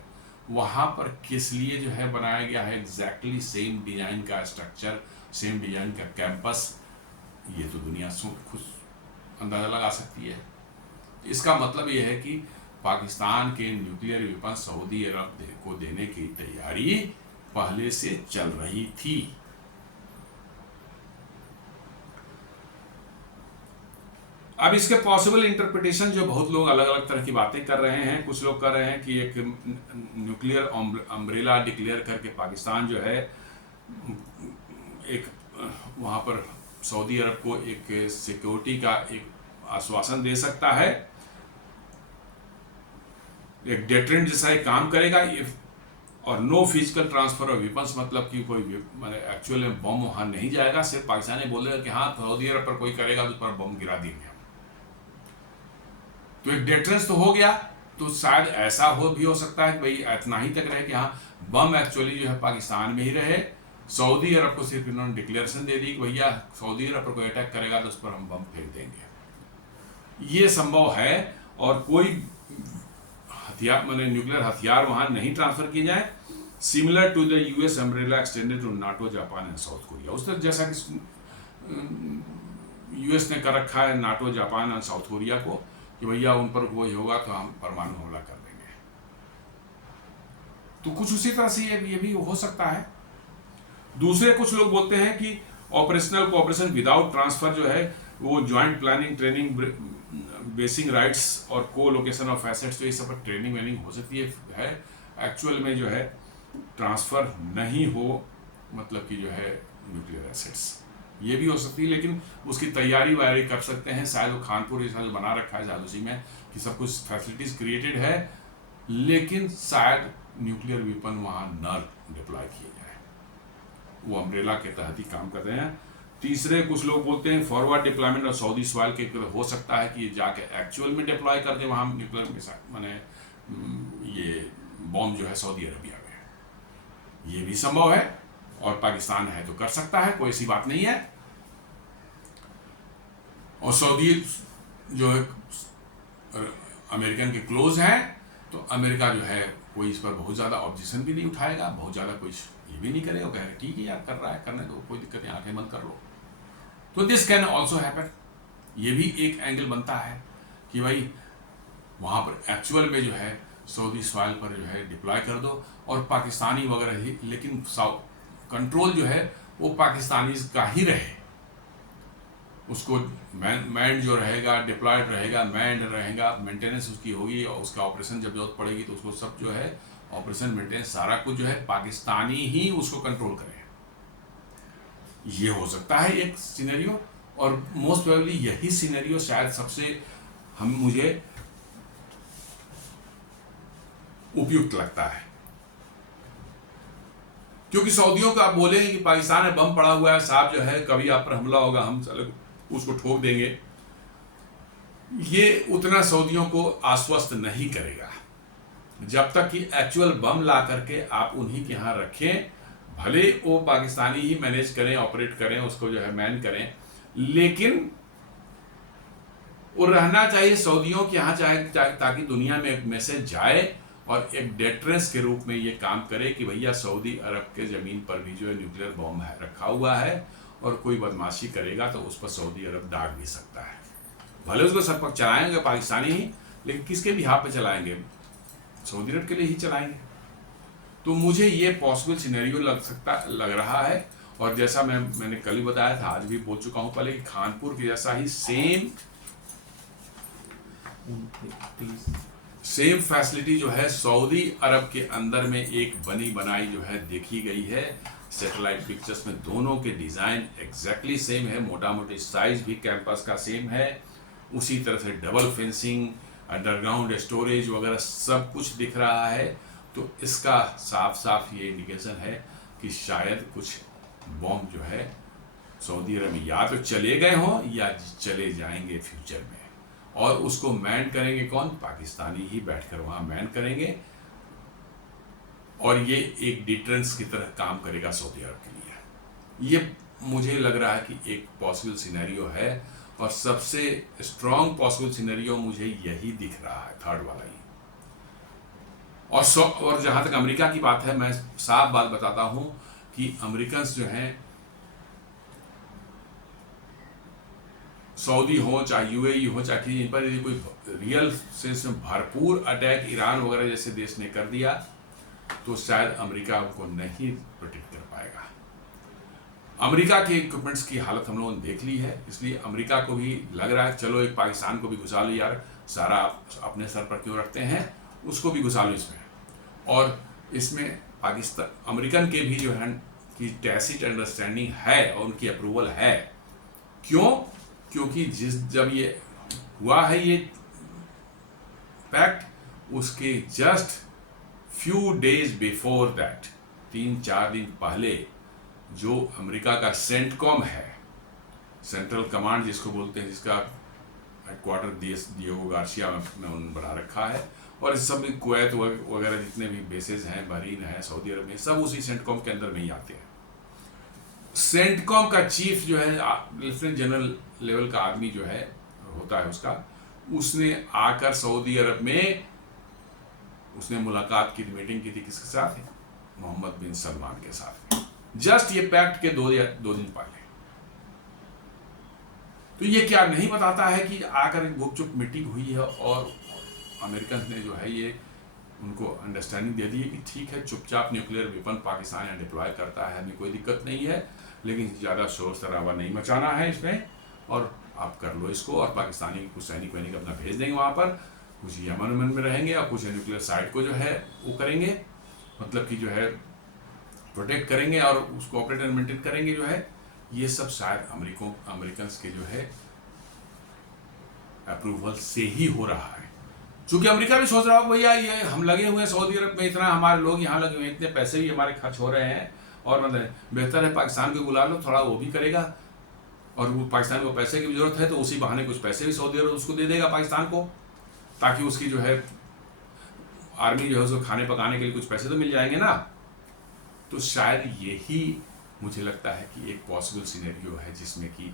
वहाँ पर किस लिए जो है बनाया गया है एग्जैक्टली सेम डिजाइन का स्ट्रक्चर, सेम डिजाइन का कैंपस। ये तो दुनिया खुद अंदाजा लगा सकती है। इसका मतलब ये है कि पाकिस्तान के न्यूक्लियर वेपन सऊदी अरब को देने की तैयारी पहले से चल रही थी। अब इसके पॉसिबल इंटरप्रिटेशन जो बहुत लोग अलग अलग तरह की बातें कर रहे हैं। कुछ लोग कर रहे हैं कि एक न्यूक्लियर अम्ब्रेला डिक्लेयर करके पाकिस्तान जो है एक वहाँ पर सऊदी अरब को एक सिक्योरिटी का एक आश्वासन दे सकता है, एक डेटरेंट जैसा एक काम करेगा। और no physical transfer of weapons, मतलब कि कोई मैंने एक्चुअल में बम वहाँ नहीं जाएगा, सिर्फ पाकिस्तानी बोलेगा कि हाँ सऊदी अरब पर कोई करेगा तो उस पर बम गिरा देंगे हम। तो एक डेटरेंस तो हो गया। तो शायद ऐसा भी हो सकता है कि भाई इतना ही तक रहे कि हाँ बम एक्चुअली जो है पाकिस्तान में ही रहे। सऊदी अरब को सिर्फ इन्होंने डिक्लेरेशन दे दी कि भैया सऊदी अरब पर कोई अटैक करेगा तो उस पर हम बम फेंक देंगे। ये संभव है। और कोई हथियार मैंने न्यूक्लियर हथियार वहां नहीं ट्रांसफर किए जाए, similar to the US umbrella extended to NATO, Japan and South Korea. उस तरह जैसा कि यूएस ने कर रखा है नाटो, जापान और साउथ कोरिया को कि भैया उन पर कोई होगा तो हम परमाणु हमला कर देंगे। तो कुछ उसी तरह से ये भी हो सकता है। दूसरे कुछ लोग बोलते हैं कि ऑपरेशनल कोऑपरेशन विदाउट ट्रांसफर जो है वो joint planning, training, basin rights और को लोकेशन ऑफ एसेट्स, तो ये सब पर ट्रेनिंग वेनिंग हो सकती है। एक्चुअल में जो है ट्रांसफर नहीं हो, मतलब कि जो है न्यूक्लियर एसेट्स, ये भी हो सकती है। लेकिन उसकी तैयारी वायरी कर सकते हैं। शायद वो खानपुर जैसा जो बना रखा है शायद उसी में कि सब कुछ फैसिलिटीज क्रिएटेड है, लेकिन शायद न्यूक्लियर वेपन वहाँ न डिप्लॉय किए जाए, वो अम्ब्रेला के तहत ही काम कर रहे हैं। तीसरे कुछ लोग बोलते हैं फॉरवर्ड डिप्लॉयमेंट और सऊदी सॉइल के हो सकता है कि ये जाके एक्चुअल में डिप्लॉय कर दे वहाँ न्यूक्लियर के साथ, माने ये बॉम्ब जो है सऊदी अरबिया में, ये भी संभव है। और पाकिस्तान है तो कर सकता है, कोई ऐसी बात नहीं है। और सऊदी जो है अमेरिकन के क्लोज है, तो अमेरिका जो है कोई इस पर बहुत ज़्यादा ऑब्जेक्शन भी नहीं उठाएगा, बहुत ज़्यादा कोई ये भी नहीं करेगा, कहेगा ठीक है यार कर रहा है, करने दो, कोई दिक्कत नहीं, आंखें बंद कर लो। तो दिस कैन ऑल्सो हैपन। ये भी एक एंगल बनता है कि भाई वहाँ पर एक्चुअल में जो है सऊदी सॉइल पर जो है डिप्लॉय कर दो और पाकिस्तानी वगैरह ही, लेकिन कंट्रोल जो है वो पाकिस्तानी का ही रहे। उसको मैंड जो रहेगा, डिप्लॉयड रहेगा, मैंड रहेगा, मेंटेनेंस उसकी होगी, और उसका ऑपरेशन जब जरूरत पड़ेगी तो उसको सब जो है ऑपरेशन मेंटेनेंस सारा कुछ जो है पाकिस्तानी ही उसको कंट्रोल करे। ये हो सकता है एक सिनेरियो, और मोस्ट प्रोबेबली यही सिनेरियो शायद सबसे मुझे उपयुक्त लगता है। क्योंकि सऊदियों का आप बोलेंगे कि पाकिस्तान में बम पड़ा हुआ है साहब, जो है कभी आप पर हमला होगा हम उसको ठोक देंगे, ये उतना सऊदियों को आश्वस्त नहीं करेगा। जब तक कि एक्चुअल बम ला करके आप उन्हीं के यहाँ रखें, भले वो पाकिस्तानी ही मैनेज करें, ऑपरेट करें, उसको जो है मैन करें, लेकिन वो रहना चाहिए सऊदियों के यहाँ, चाहे ताकि दुनिया में एक मैसेज जाए और एक डेटरेंस के रूप में ये काम करे कि भैया सऊदी अरब के ज़मीन पर भी जो है न्यूक्लियर बॉम्ब रखा हुआ है, और कोई बदमाशी करेगा तो उस पर सऊदी अरब दाग भी सकता है। भले उसको सब पर चलाएंगे पाकिस्तानी ही, लेकिन किसके भी हाथ पे चलाएंगे? सऊदी अरब के लिए ही चलाएंगे। तो मुझे ये पॉसिबल सिनेरियो लग रहा है। और जैसा मैंने कल ही बताया था, आज भी बोल चुका हूं पहले, कि कानपुर के जैसा ही सेम फैसिलिटी जो है सऊदी अरब के अंदर में एक बनी बनाई जो है देखी गई है। सैटेलाइट पिक्चर्स में दोनों के डिज़ाइन एग्जैक्टली सेम है, मोटा मोटी साइज भी कैंपस का सेम है, उसी तरह से डबल फेंसिंग, अंडरग्राउंड स्टोरेज वगैरह सब कुछ दिख रहा है। तो इसका साफ साफ ये इंडिकेशन है कि शायद कुछ बॉम्ब जो है सऊदी अरब में या तो चले गए हों या चले जाएंगे फ्यूचर में, और उसको मैन करेंगे कौन? पाकिस्तानी ही बैठकर वहां मैन करेंगे, और ये एक डिटरेंस की तरह काम करेगा सऊदी अरब के लिए। ये मुझे लग रहा है कि एक पॉसिबल सिनेरियो है, और सबसे स्ट्रॉन्ग पॉसिबल सिनेरियो मुझे यही दिख रहा है, थर्ड वाला ही। और जहां तक अमेरिका की बात है, मैं साफ बात बताता हूं कि अमेरिकन्स जो हैं, सऊदी हो चाहे यूएई हो चाहे इन पर यदि कोई रियल सेंस में भरपूर अटैक ईरान वगैरह जैसे देश ने कर दिया तो शायद अमेरिका उनको नहीं प्रोटेक्ट कर पाएगा। अमेरिका के इक्विपमेंट्स की हालत हम लोगों ने देख ली है, इसलिए अमेरिका को भी लग रहा है चलो एक पाकिस्तान को भी घुसा लो यार, सारा अपने सर पर क्यों रखते हैं, उसको भी घुसा लो इसमें। और इसमें पाकिस्तान अमेरिकन के भी जो है कि टैसिट अंडरस्टैंडिंग है और उनकी अप्रूवल है। क्यों? क्योंकि जब ये हुआ है ये पैक्ट, उसके just few days before that, 3-4 दिन पहले, जो अमेरिका का सेंटकॉम है, सेंट्रल कमांड जिसको बोलते हैं, जिसका हेडक्वार्टर डिएगो गार्सिया में उन्होंने बना रखा है, और इस सब कुवैत वगैरह जितने भी बेसेस हैं, बहरीन है, सऊदी अरब में, सब उसी सेंटकॉम के अंदर में ही आते हैं। सेंटकॉम का चीफ जो है लेफ्टिनेंट जनरल लेवल का आदमी जो है होता है उसका, उसने आकर सऊदी अरब में उसने मुलाकात की, मीटिंग की थी, किसके साथ? मोहम्मद बिन सलमान के साथ, जस्ट ये पैक्ट के 2 दिन पहले। तो ये क्या नहीं बताता है कि आकर गुपचुप मीटिंग हुई है और अमेरिकन ने जो है ये उनको अंडरस्टैंडिंग दे दी है कि ठीक है, चुपचाप न्यूक्लियर वेपन पाकिस्तान यहाँ डिप्लॉय करता है, हमें कोई दिक्कत नहीं है, लेकिन ज़्यादा शोर शराबा नहीं मचाना है इसमें, और आप कर लो इसको। और पाकिस्तानी कुछ सैनिक वैनिक अपना भेज देंगे वहाँ पर, कुछ यमन में रहेंगे और कुछ न्यूक्लियर साइट को जो है वो करेंगे, मतलब कि जो है प्रोटेक्ट करेंगे और उसको ऑपरेट एंड मेंटेन करेंगे जो है। ये सब शायद अमेरिकन के जो है अप्रूवल से ही हो रहा है, क्योंकि अमेरिका भी सोच रहा है भैया ये हम लगे हुए हैं सऊदी अरब में, इतना हमारे लोग यहाँ लगे हुए हैं, इतने पैसे भी हमारे खर्च हो रहे हैं, और मतलब बेहतर है पाकिस्तान को बुला लो, थोड़ा वो भी करेगा, और वो पाकिस्तान को पैसे की जरूरत है तो उसी बहाने कुछ पैसे भी सऊदी अरब उसको दे देगा पाकिस्तान को, ताकि उसकी जो है आर्मी जो है उसको खाने पकाने के लिए कुछ पैसे तो मिल जाएंगे ना। तो शायद यही मुझे लगता है कि एक पॉसिबल सिनेरियो है जिसमें कि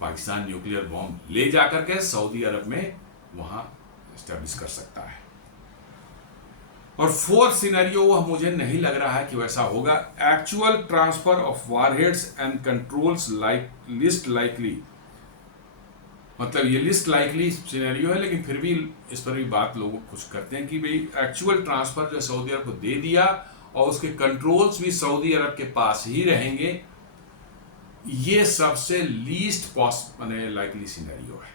पाकिस्तान न्यूक्लियर बॉम्ब ले जाकर के सऊदी अरब में वहां एस्टेब्लिश कर सकता है। और फोर्थ सिनेरियो मुझे नहीं लग रहा है कि वैसा होगा। Actual transfer of warheads and controls list likely, मतलब ये लिस्ट लाइकली सिनेरियो है, लेकिन फिर भी इस पर भी बात लोग कुछ करते हैं कि भाई एक्चुअल ट्रांसफर जो सऊदी अरब को दे दिया और उसके कंट्रोल्स भी सऊदी अरब के पास ही रहेंगे, ये सबसे लीस्ट लाइकली सिनेरियो है।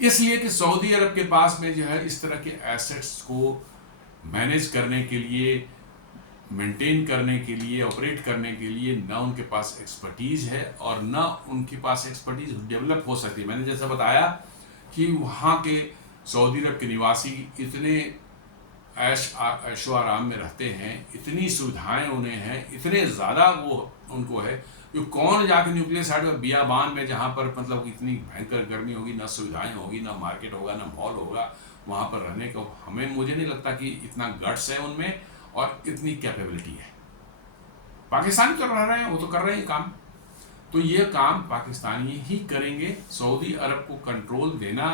इसलिए कि सऊदी अरब के पास में जो है इस तरह के एसेट्स को मैनेज करने के लिए, मेंटेन करने के लिए, ऑपरेट करने के लिए ना उनके पास एक्सपर्टीज है और ना उनके पास एक्सपर्टीज डेवलप हो सकती है। मैंने जैसा बताया कि वहाँ के सऊदी अरब के निवासी इतने ऐशो आराम में रहते हैं, इतनी सुविधाएं उन्हें हैं, इतने ज़्यादा वो उनको है कि कौन जाकर न्यूक्लियर साइड में बियाबान में, जहाँ पर मतलब इतनी भयंकर गर्मी होगी, ना सुविधाएं होगी, ना मार्केट होगा, ना मॉल होगा, वहाँ पर रहने को मुझे नहीं लगता कि इतना गट्स है उनमें और इतनी कैपेबिलिटी है। पाकिस्तानी तो रह रहे हैं, वो तो कर रहे हैं काम, तो ये काम पाकिस्तानी ही करेंगे। सऊदी अरब को कंट्रोल देना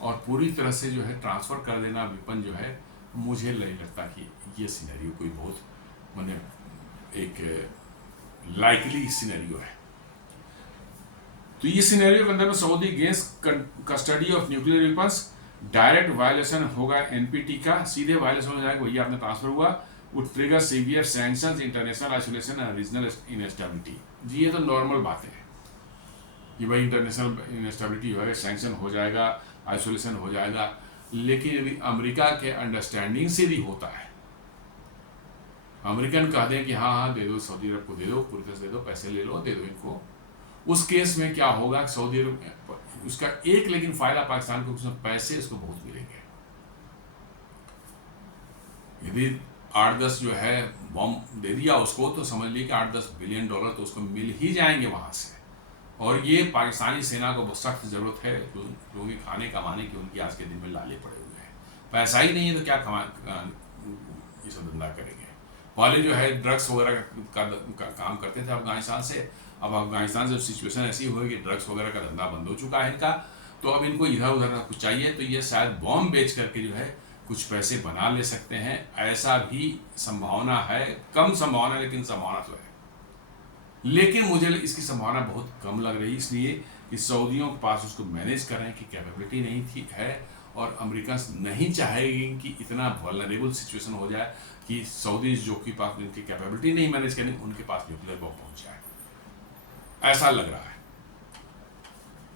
और पूरी तरह से जो है ट्रांसफ़र कर देना वेपन जो है, मुझे नहीं लगता कि ये सिनेरियो कोई बहुत माने एक लाइकली सिनेरियो है। तो ये सिनेरियो के अंदर में Saudi gains custody of nuclear weapons, direct violation होगा एनपीटी का, सीधे वायलेशन हो जाएगा, वही आपने ट्रांसफर हुआ। would trigger severe sanctions, international isolation and regional instability। जी ये तो नॉर्मल बातें हैं कि भाई इंटरनेशनल इंस्टेबिलिटी होगा, सैंक्शन हो जाएगा, आइसोलेशन हो जाएगा, लेकिन यदि अमेरिका के अंडरस्टैंडिंग से भी होता है, अमेरिकन कह दें कि हाँ हाँ दे दो, सऊदी अरब को दे दो, पूरी तरह से दे दो, पैसे ले लो, दे दो इनको, उस केस में क्या होगा, सऊदी अरब उसका एक लेकिन फायदा पाकिस्तान को, उसमें पैसे उसको बहुत मिलेंगे। यदि 8-10 जो है बॉम्ब दे दिया उसको, तो समझ लीजिए कि 8-10 बिलियन डॉलर तो उसको मिल ही जाएंगे वहाँ से। और ये पाकिस्तानी सेना को बहुत सख्त ज़रूरत है, क्योंकि खाने कमाने की उनकी आज के दिन में लाले पड़े हुए हैं, पैसा ही नहीं है तो क्या ये सब धंधा करेंगे। पहले जो है ड्रग्स वगैरह का काम करते थे अफगानिस्तान से, अब अफगानिस्तान से सिचुएशन ऐसी हुई कि ड्रग्स वगैरह का धंधा बंद हो चुका है इनका, तो अब इनको इधर उधर का कुछ चाहिए, तो ये शायद बॉम्ब बेच करके जो है कुछ पैसे बना ले सकते हैं, ऐसा भी संभावना है, कम संभावना लेकिन संभावना तो है। लेकिन मुझे इसकी संभावना बहुत कम लग रही, इसलिए कि सऊदियों के पास उसको मैनेज करने की कैपेबिलिटी नहीं थी है, और अमेरिका नहीं चाहेगी कि इतना वल्नरेबल सिचुएशन हो जाए कि सऊदी जो के पास उनकी कैपेबिलिटी नहीं मैनेज करनी, उनके पास न्यूक्लियर बॉम्ब पहुंच जाए, ऐसा लग रहा है।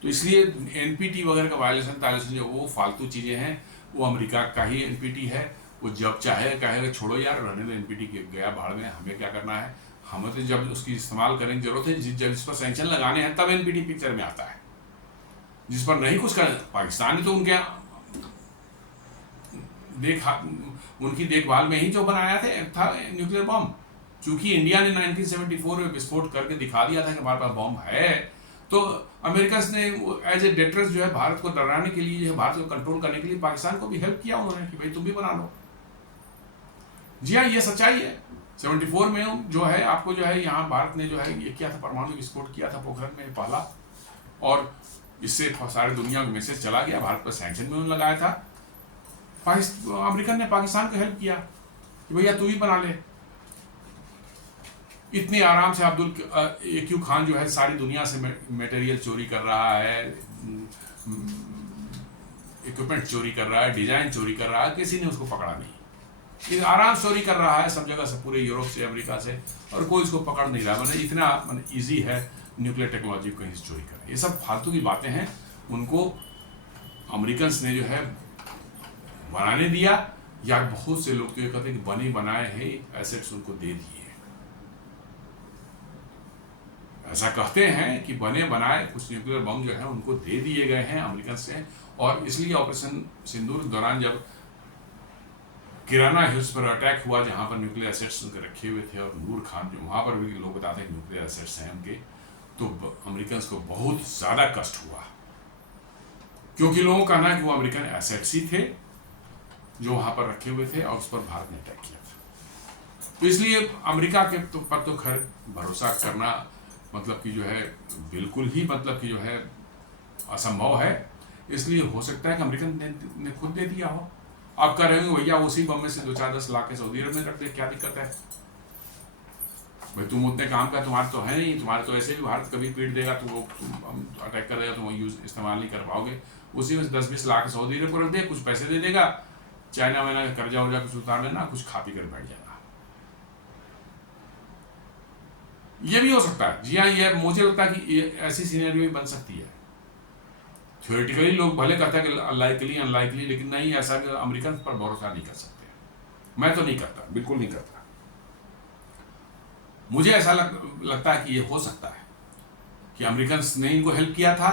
तो इसलिए एनपीटी वगैरह का वायलेशन जो वो फालतू चीज़ें हैं, वो अमेरिका का ही एनपीटी है, वो जब चाहे कहेगा छोड़ो यार रहने दो, एनपीटी गया भाड़ में, हमें क्या करना है, हमें तो जब उसकी इस्तेमाल करने की जरूरत है, जब इस पर सैंक्शन लगाने हैं तब एनपीटी पिक्चर में आता है, जिस पर नहीं कुछ कर, पाकिस्तान ने तो उनके उनकी देखभाल में ही जो बनाया था न्यूक्लियर बॉम्ब। चूंकि इंडिया ने 1974 में विस्फोट करके दिखा दिया था कि हमारे पास बॉम्ब है, तो अमेरिका ने एज ए डेटरेंस जो है भारत को डराने के लिए, जो है भारत को कंट्रोल करने के लिए पाकिस्तान को भी हेल्प किया उन्होंने कि भाई तुम भी बना लो। जी हाँ, ये सच्चाई है। 74 में जो है आपको जो है यहाँ भारत ने जो है ये किया था, परमाणु विस्फोट किया था पोखरण में पहला, और इससे सारी दुनिया को मैसेज चला गया, भारत पर सैंक्शन में उन्होंने लगाया था। अमेरिका ने पाकिस्तान को हेल्प किया कि भैया तू ही बना ले। इतने आराम से AQ खान जो है सारी दुनिया से मटेरियल चोरी कर रहा है, इक्विपमेंट चोरी कर रहा है, डिजाइन चोरी कर रहा है, किसी ने उसको पकड़ा नहीं, आराम चोरी कर रहा है सब जगह से, पूरे यूरोप से, अमेरिका से, और कोई उसको पकड़ नहीं रहा। मैंने इतना ईजी है न्यूक्लियर टेक्नोलॉजी को कहीं से चोरी करना। ये सब फालतू की बातें हैं, उनको अमेरिकन ने जो है बनाने दिया, या बहुत से लोग तो ये कहते हैं कि बने बनाए हैं एसेट्स उनको दे दिए, ऐसा कहते हैं कि बने बनाए कुछ न्यूक्लियर बम जो है उनको दे दिए गए हैं अमेरिकन से। और इसलिए ऑपरेशन सिंदूर के दौरान जब किराना हिल्स पर अटैक हुआ, जहां पर न्यूक्लियर एसेट्स उनके रखे हुए थे, और नूर खान जो वहां पर भी लोग बताते हैं न्यूक्लियर एसेट्स हैं उनके, तो अमेरिकन को बहुत ज़्यादा कष्ट हुआ, क्योंकि लोगों का कहना है कि वो अमेरिकन एसेट्स ही थे जो वहां पर रखे हुए थे, और उस पर भारत ने अटैक किया था। तो इसलिए अमेरिका के पर तो खैर भरोसा करना मतलब कि जो है बिल्कुल ही मतलब कि जो है असंभव है। इसलिए हो सकता है कि अमेरिकन ने खुद दे दिया हो। आप कह रहे हो भैया उसी बम में से 2-4-10 लाख के सऊदी अरब में रख दे, क्या दिक्कत है भाई, तुम उतने काम का तुम्हारे तो है नहीं, तुम्हारे तो ऐसे भी भारत कभी पीट देगा तो वो अटैक कर देगा, तुम यूज इस्तेमाल नहीं कर पाओगे, उसी में 10-20 लाख सऊदी अरब को रख दे, कुछ पैसे दे देगा, चाइना वाइना का कर्जा वर्जा कुछ उतार लेना, कुछ खा पी कर बैठ जाना। ये भी हो सकता है। जी हाँ, ये मुझे लगता है कि ऐसी सिनेरियो भी बन सकती है। थ्योरेटिकली लोग भले कहते हैं कि लाइकली अनलाइकली, लेकिन नहीं, ऐसा भी अमेरिकन पर भरोसा नहीं कर सकते। मैं तो नहीं करता, बिल्कुल नहीं करता। मुझे ऐसा लगता है कि ये हो सकता है कि अमेरिकन ने इनको हेल्प किया था,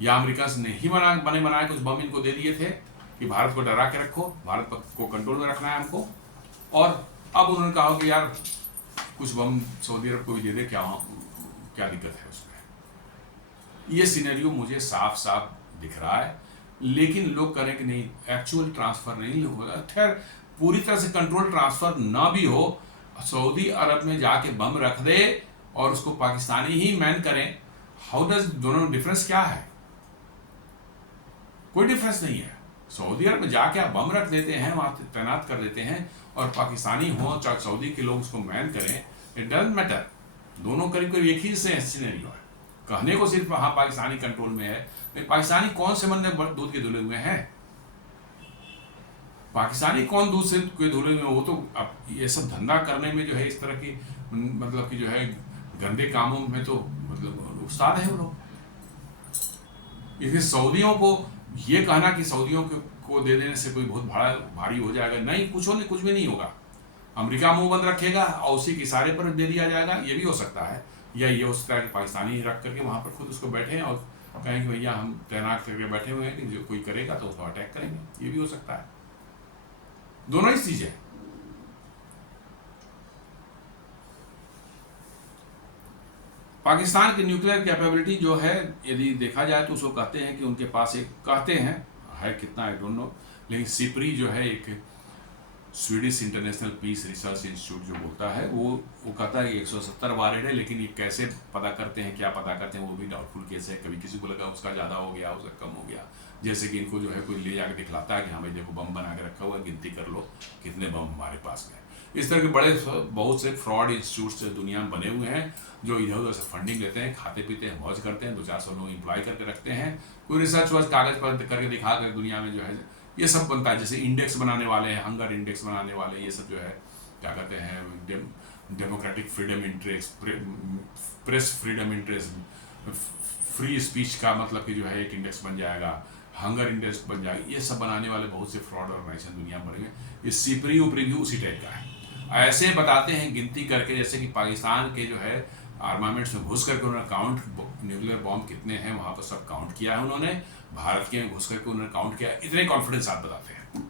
या अमेरिकन ने ही बने बनाए कुछ बम इनको दे दिए थे कि भारत को डरा के रखो, भारत को कंट्रोल में रखना है हमको, और अब उन्होंने कहा कि यार कुछ बम सऊदी अरब को भी दे दे, क्या दिक्कत है उसमें। ये सिनेरियो मुझे साफ साफ दिख रहा है, लेकिन लोग करें कि नहीं एक्चुअल ट्रांसफर नहीं होगा। खैर पूरी तरह से कंट्रोल ट्रांसफर ना भी हो, सऊदी अरब में जाके बम रख दे और उसको पाकिस्तानी ही मैन करें, हाउ डज, दोनों डिफरेंस क्या है? कोई डिफरेंस नहीं है। सऊदी अरब में जाके आप बम रख देते हैं, वहां तैनात कर देते हैं, और पाकिस्तानी हो चाहे सऊदी के लोग उसको मैन करें, इट डजंट मैटर, दोनों करीब करीब एक ही से सिनेरियो है। कहने को सिर्फ हाँ पाकिस्तानी कंट्रोल में है, पाकिस्तानी कौन से बंदे दूध के धुले हुए हैं? पाकिस्तानी कौन दूसरे के धुले में, वो तो अब ये सब धंधा करने में जो है इस तरह की मतलब कि जो है गंदे कामों में तो मतलब उस्ताद है वो लोग। इसलिए सऊदियों को ये कहना कि सऊदियों को दे देने से कोई बहुत बड़ा भारी हो जाएगा, नहीं, कुछ भी नहीं होगा। अमेरिका मुंह बंद रखेगा और उसी के इशारे पर दे दिया जाएगा, ये भी हो सकता है। या ये हो सकता है कि पाकिस्तानी रख करके वहाँ पर खुद उसको बैठे हैं और कहें कि भैया हम तैनात करके बैठे हुए हैं कि जो कोई करेगा तो उसको अटैक करेंगे, ये भी हो सकता है। दोनों ही चीजें। पाकिस्तान की न्यूक्लियर कैपेबिलिटी जो है, यदि देखा जाए तो उसको कहते हैं कि उनके पास एक, कहते हैं है कितना आई डोंट नो, लेकिन सिपरी जो है एक Swedish International Peace Research Institute जो बोलता है, वो कहता है कि 170 वारहेड है, लेकिन ये कैसे पता करते हैं, क्या पता करते हैं, वो भी डाउटफुल केस है। कभी किसी को लगा उसका ज़्यादा हो गया, उसका कम हो गया। जैसे कि इनको जो है कोई ले जाकर दिखलाता है कि हाँ भाई देखो बम बना के रखा हुआ है, गिनती कर लो कितने बम हमारे पास में। इस तरह के बड़े बहुत से फ्रॉड इंस्टीट्यूट्स दुनिया में बने हुए हैं जो इधर उधर से फंडिंग लेते हैं, खाते पीते हैं, मौज करते हैं, 200-400 लोग इम्प्लॉय करके रखते हैं, कोई रिसर्च वर्च कागज पर करके दिखा कर दुनिया में जो है ये सब बनता है। जैसे इंडेक्स बनाने वाले हैं, हंगर इंडेक्स बनाने वाले, ये सब जो है क्या कहते हैं, democratic freedom interest, press freedom interest, free speech का मतलब कि जो है एक इंडेक्स बन जाएगा, हंगर इंडेक्स बन जाएगा। ये सब बनाने वाले बहुत से फ्रॉड ऑर्गेनाइजेशन दुनिया में बने हुए। ये सिपरी उपरी भी उसी टाइप का है। ऐसे बताते हैं गिनती करके, जैसे कि पाकिस्तान के जो है आर्मामेंट्स में घुस करके उन्होंने काउंट, न्यूक्लियर बॉम्ब कितने हैं वहाँ पर सब काउंट किया है उन्होंने। भारत के घुस करके उन्होंने काउंट किया, इतने कॉन्फिडेंस साथ बताते हैं।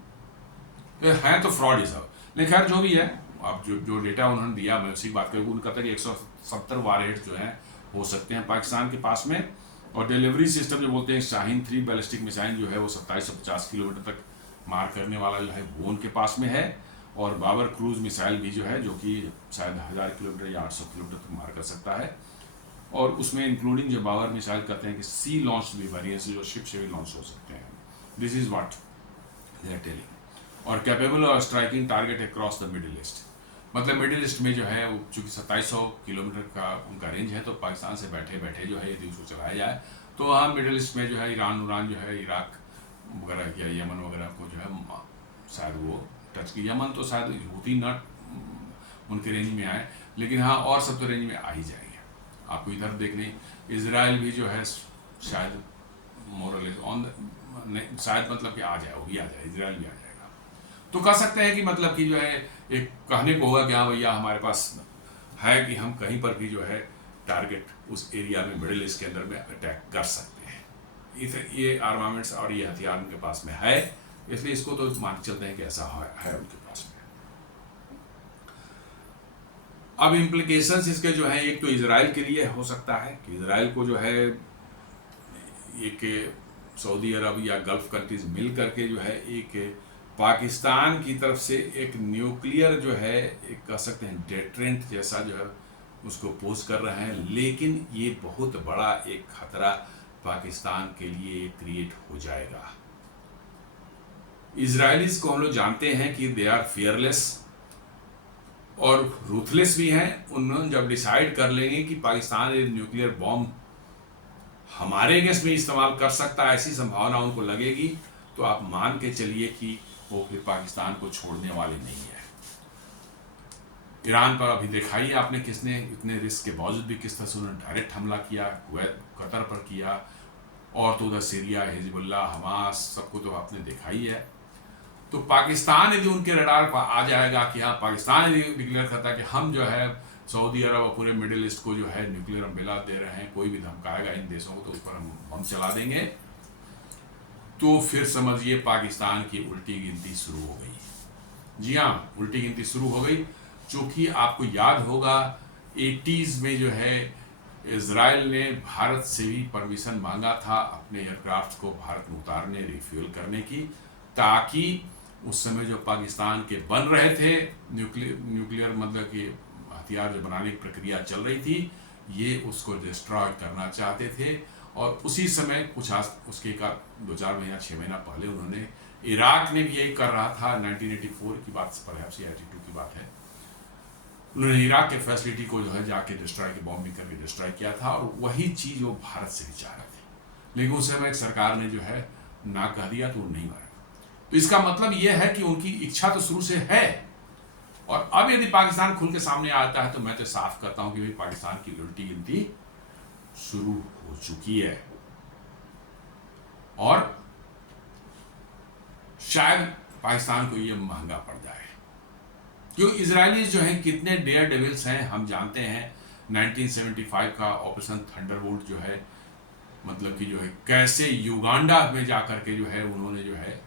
तो हैं तो फ्रॉड ही सब, लेकिन खैर जो भी है, अब जो डेटा उन्होंने दिया मैं उसी बात करूँ। उन्होंने कहता है कि 170 वारहेड जो है हो सकते हैं पाकिस्तान के पास में। और डिलीवरी सिस्टम जो बोलते हैं शाहीन 3 बैलिस्टिक मिसाइल जो है वो 2750 किलोमीटर तक मार करने वाला जो है वो उनके पास में है। और बाबर क्रूज मिसाइल भी जो है जो कि शायद 1000 किलोमीटर या 800 किलोमीटर तक मार कर सकता है। और उसमें इंक्लूडिंग जो बाबर मिसाइल कहते हैं कि सी लॉन्च भी वेरिएंट्स जो शिप से भी लॉन्च हो सकते हैं। This is what they are telling. और capable of striking target across the Middle East, मतलब मिडिल ईस्ट में जो है चूँकि 2700 किलोमीटर का उनका रेंज है, तो पाकिस्तान से बैठे बैठे जो है यदि उसको चलाया जाए तो हाँ मिडिल ईस्ट में जो है ईरान जो है, इराक वगैरह या यमन वगैरह को जो है शायद वो टच की। यमन तो शायद होती ना उनके रेंज में आए, लेकिन हाँ और सब तो रेंज में आ ही जाएंगे। आपको इधर देखने इजराइल भी जो है शायद मोरलेस ऑन, शायद मतलब कि आ जाए, वो भी आ जाए, इजराइल भी आ जाएगा। तो कह सकते हैं कि मतलब कि जो है एक कहने को होगा कि हाँ भैया हमारे पास है कि हम कहीं पर भी जो है टारगेट उस एरिया में मिडिल ईस्ट के अंदर में अटैक कर सकते हैं। ये आर्मामेंट्स और ये हथियार उनके पास में है, इसलिए इसको तो मान चलते हैं कि ऐसा है उनके पास में। अब इम्प्लीकेशंस इसके जो है, एक तो इजराइल के लिए हो सकता है कि इजराइल को जो है एक सऊदी अरब या गल्फ कंट्रीज मिल करके जो है एक पाकिस्तान की तरफ से एक न्यूक्लियर जो है एक कह सकते हैं डेटरेंट जैसा जो है उसको पोज कर रहे हैं। लेकिन ये बहुत बड़ा एक खतरा पाकिस्तान के लिए क्रिएट हो जाएगा। इजरायलीज को हम लोग जानते हैं कि दे आर फियरलेस और रूथलेस भी हैं। उन्होंने जब डिसाइड कर लेंगे कि पाकिस्तान एक न्यूक्लियर बॉम्ब हमारे अगेंस्ट में इस्तेमाल कर सकता है, ऐसी संभावना उनको लगेगी, तो आप मान के चलिए कि वो फिर पाकिस्तान को छोड़ने वाले नहीं है। ईरान पर अभी देखा ही आपने किसने इतने रिस्क के बावजूद भी किस तरह से उन्होंने डायरेक्ट हमला किया, कुवैत कतर पर किया, और तो उधर सीरिया, हिजबुल्लाह, हमास, सबको तो आपने देखा ही है। तो पाकिस्तान यदि उनके रडार पर आ जाएगा कि हाँ पाकिस्तान यदि डिक्लेयर करता है कि हम जो है सऊदी अरब और पूरे मिडिल ईस्ट को जो है न्यूक्लियर हमला दे रहे हैं, कोई भी धमकाएगा इन देशों को तो उस पर हम बम चला देंगे, तो फिर समझिए पाकिस्तान की उल्टी गिनती शुरू हो गई। जी हाँ, उल्टी गिनती शुरू हो गई। चूँकि आपको याद होगा 80s में जो है इजराइल ने भारत से भी परमिशन मांगा था अपने एयरक्राफ्ट को भारत में उतारने, रिफ्यूल करने की, ताकि उस समय जो पाकिस्तान के बन रहे थे न्यूक्लियर मतलब कि हथियार जो बनाने की प्रक्रिया चल रही थी, ये उसको डिस्ट्रॉय करना चाहते थे। और उसी समय कुछ उसके का 2-4 महीना 6 महीना पहले उन्होंने, इराक ने भी यही कर रहा था, 1984 की बात, परहैप्स 82 की बात है, उन्होंने इराक के फैसिलिटी को जो है जाके डिस्ट्रॉय, बॉम्बिंग करके डिस्ट्रॉय किया था। और वही चीज़ वो भारत से भी चाह रहे थे, लेकिन उस समय एक सरकार ने जो है ना कह दिया तो वो नहीं मारा। तो इसका मतलब यह है कि उनकी इच्छा तो शुरू से है, और अब यदि पाकिस्तान खुल के सामने आता है तो मैं तो साफ करता हूं कि भाई पाकिस्तान की उल्टी गिनती शुरू हो चुकी है, और शायद पाकिस्तान को यह महंगा पड़ जाए। क्यों इजरायली जो है कितने डेयर डेविल्स हैं हम जानते हैं। 1975 का ऑपरेशन थंडरबोल्ट जो है, मतलब कि जो है कैसे युगांडा में जाकर के जो है उन्होंने जो है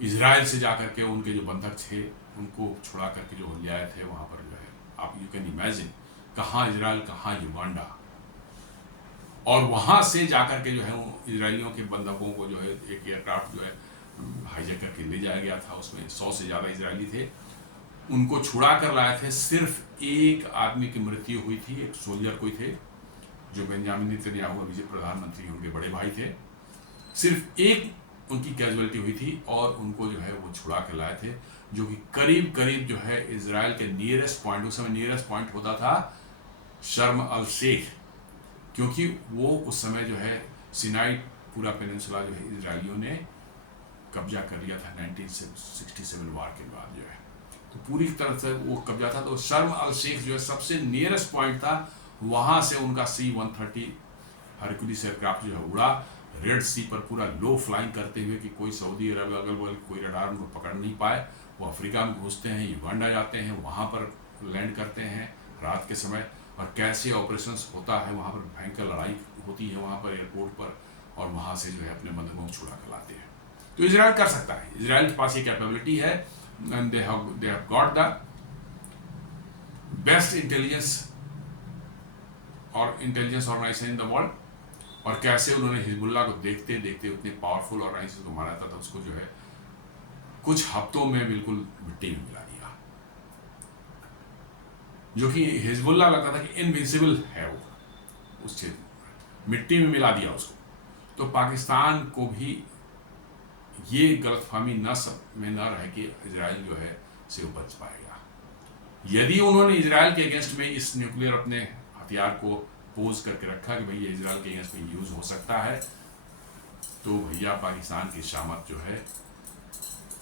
इजराइल से जाकर के उनके जो बंधक थे उनको छुड़ा करके जो ले आए थे वहां पर जो है, आप यू कैन इमेजिन, कहाँ इजराइल कहाँ युगांडा, और वहां से जाकर के जो है इजरायलियों के बंधकों को जो है एक एयरक्राफ्ट जो है हाईजैक करके ले जाया गया था, उसमें 100 से ज़्यादा इजरायली थे, उनको छुड़ा कर लाए थे। सिर्फ एक आदमी की मृत्यु हुई थी, एक सोल्जर कोई थे जो बेंजामिन नेतन्याहू अभी प्रधानमंत्री उनके बड़े भाई थे, सिर्फ एक उनकी कैजुअलिटी हुई थी, और उनको जो है वो छुड़ा कर लाए थे, जो कि करीब करीब जो है इजराइल के नियरेस्ट पॉइंट, उस समय नियरेस्ट पॉइंट होता था शर्म अल शेख, क्योंकि वो उस समय जो है सिनाई पूरा पेनिनसुला जो है इजरायलियों ने कब्जा कर लिया था 1967 वार के बाद जो है, तो पूरी तरह से वो कब्जा था। तो शर्म अल शेख जो है सबसे नियरेस्ट पॉइंट था, वहां से उनका C-130 हरकुलिस एयरक्राफ्ट जो है उड़ा रेड सी पर पूरा लो फ्लाइंग करते हुए कि कोई सऊदी अरब अगल बगल कोई रडार उनको पकड़ नहीं पाए। वो अफ्रीका में घुसते हैं, युगांडा जाते हैं, वहाँ पर लैंड करते हैं रात के समय, और कैसे ऑपरेशंस होता है वहाँ पर, भयंकर लड़ाई होती है वहाँ पर एयरपोर्ट पर, और वहाँ से जो है अपने बंधकों को छुड़ा कर लाते हैं। तो इजराइल कर सकता है, इजराइल के पास ये कैपेबिलिटी है, and they have got the best intelligence और intelligence organisation in the world, और कैसे उन्होंने हिजबुल्ला को देखते देखते उतने पावरफुल ऑर्गेनाइजेशन को मारा था उसको जो है कुछ हफ्तों में बिल्कुल मिट्टी में मिला दिया, जो कि हिजबुल्ला लगता था कि इनविंसिबल है वो, उस क्षेत्र में मिट्टी में मिला दिया उसको। तो पाकिस्तान को भी ये गलतफहमी में न रहे कि इजराइल जो है से बच पाएगा। यदि उन्होंने इजराइल के अगेंस्ट में इस न्यूक्लियर अपने हथियार को पोज करके रखा कि भाई ये इजराइल के अगेंस्ट में यूज हो सकता है, तो भैया पाकिस्तान की शामत जो है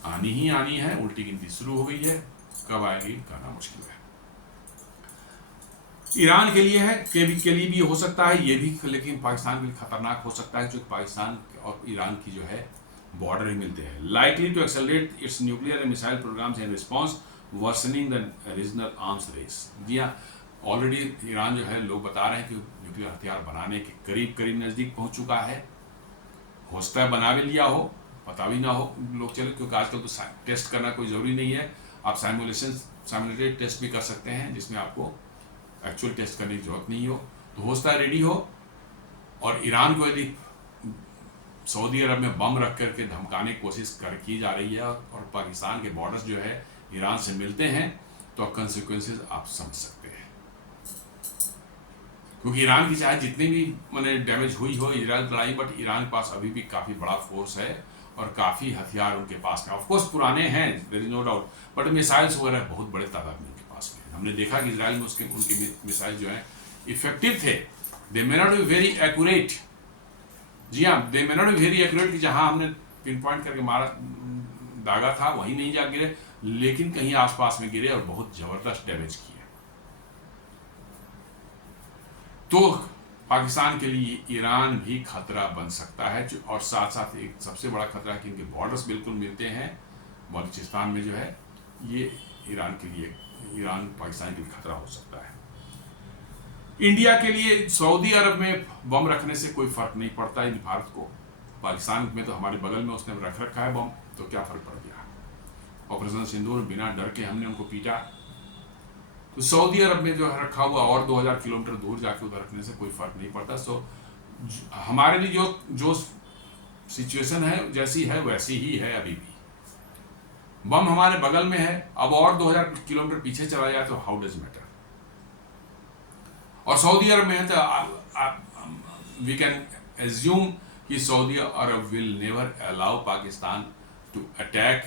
आनी ही आनी है, उल्टी गिनती शुरू हो गई है, कब आएगी कहना मुश्किल है। ईरान के लिए है के लिए भी हो सकता है ये भी, लेकिन पाकिस्तान के लिए खतरनाक हो सकता है, क्योंकि पाकिस्तान और ईरान की जो है बॉर्डर ही मिलते हैं। Likely to accelerate its nuclear and missile programmes in response worsening the regional arms race. जी हाँ, ऑलरेडी ईरान जो है लोग बता रहे हैं कि न्यूक्लियर हथियार बनाने के करीब करीब नज़दीक पहुंच चुका है, हो सकता है बना भी लिया हो, पता भी ना हो लोग चले, क्योंकि आजकल तो टेस्ट करना कोई ज़रूरी नहीं है, आप साइमुलेटेड टेस्ट भी कर सकते हैं जिसमें आपको एक्चुअल टेस्ट करने की जरूरत नहीं हो, तो हो सकता है रेडी हो। और ईरान को यदि सऊदी अरब में बम रख करके धमकाने की कोशिश की जा रही है, और पाकिस्तान के बॉर्डर्स जो है ईरान से मिलते हैं, तो कंसिक्वेंसेस आप समझ सकते हैं, क्योंकि ईरान की चाहे जितनी भी मैंने डैमेज हुई हो इजराइल लड़ाई, बट ईरान के पास अभी भी काफ़ी बड़ा फोर्स है और काफ़ी हथियार उनके पास में, ऑफकोर्स पुराने हैं, there is no doubt, but missiles वगैरह बहुत बड़े तादाद में उनके पास में। हमने देखा कि इजराइल में उनके मिसाइल जो हैं इफेक्टिव थे, they may not be very accurate, जी हाँ, they may not be very accurate, कि जहाँ हमने पिन पॉइंट करके मारा दागा था वहीं नहीं जा गिरे, लेकिन कहीं आसपास में गिरे और बहुत ज़बरदस्त डैमेज किए। तो पाकिस्तान के लिए ईरान भी खतरा बन सकता है, और साथ साथ एक सबसे बड़ा खतरा है कि इनके बॉर्डर्स बिल्कुल मिलते हैं बलूचिस्तान में जो है, ये ईरान के लिए, ईरान पाकिस्तान के लिए खतरा हो सकता है। इंडिया के लिए सऊदी अरब में बम रखने से कोई फर्क नहीं पड़ता है भारत को, पाकिस्तान में तो हमारे बगल में उसने रख रखा है बम, तो क्या फर्क पड़ गया। ऑपरेशन सिंदूर बिना डर के हमने उनको पीटा, तो सऊदी अरब में जो है रखा हुआ और 2000 किलोमीटर दूर जाके उधर रखने से कोई फर्क नहीं पड़ता। सो हमारे लिए जो सिचुएशन है जैसी है वैसी ही है, अभी भी बम हमारे बगल में है, अब और 2000 किलोमीटर पीछे चला जाए तो हाउ डज मैटर। और सऊदी अरब में है तो वी कैन एज्यूम कि Saudi Arab will never allow Pakistan to attack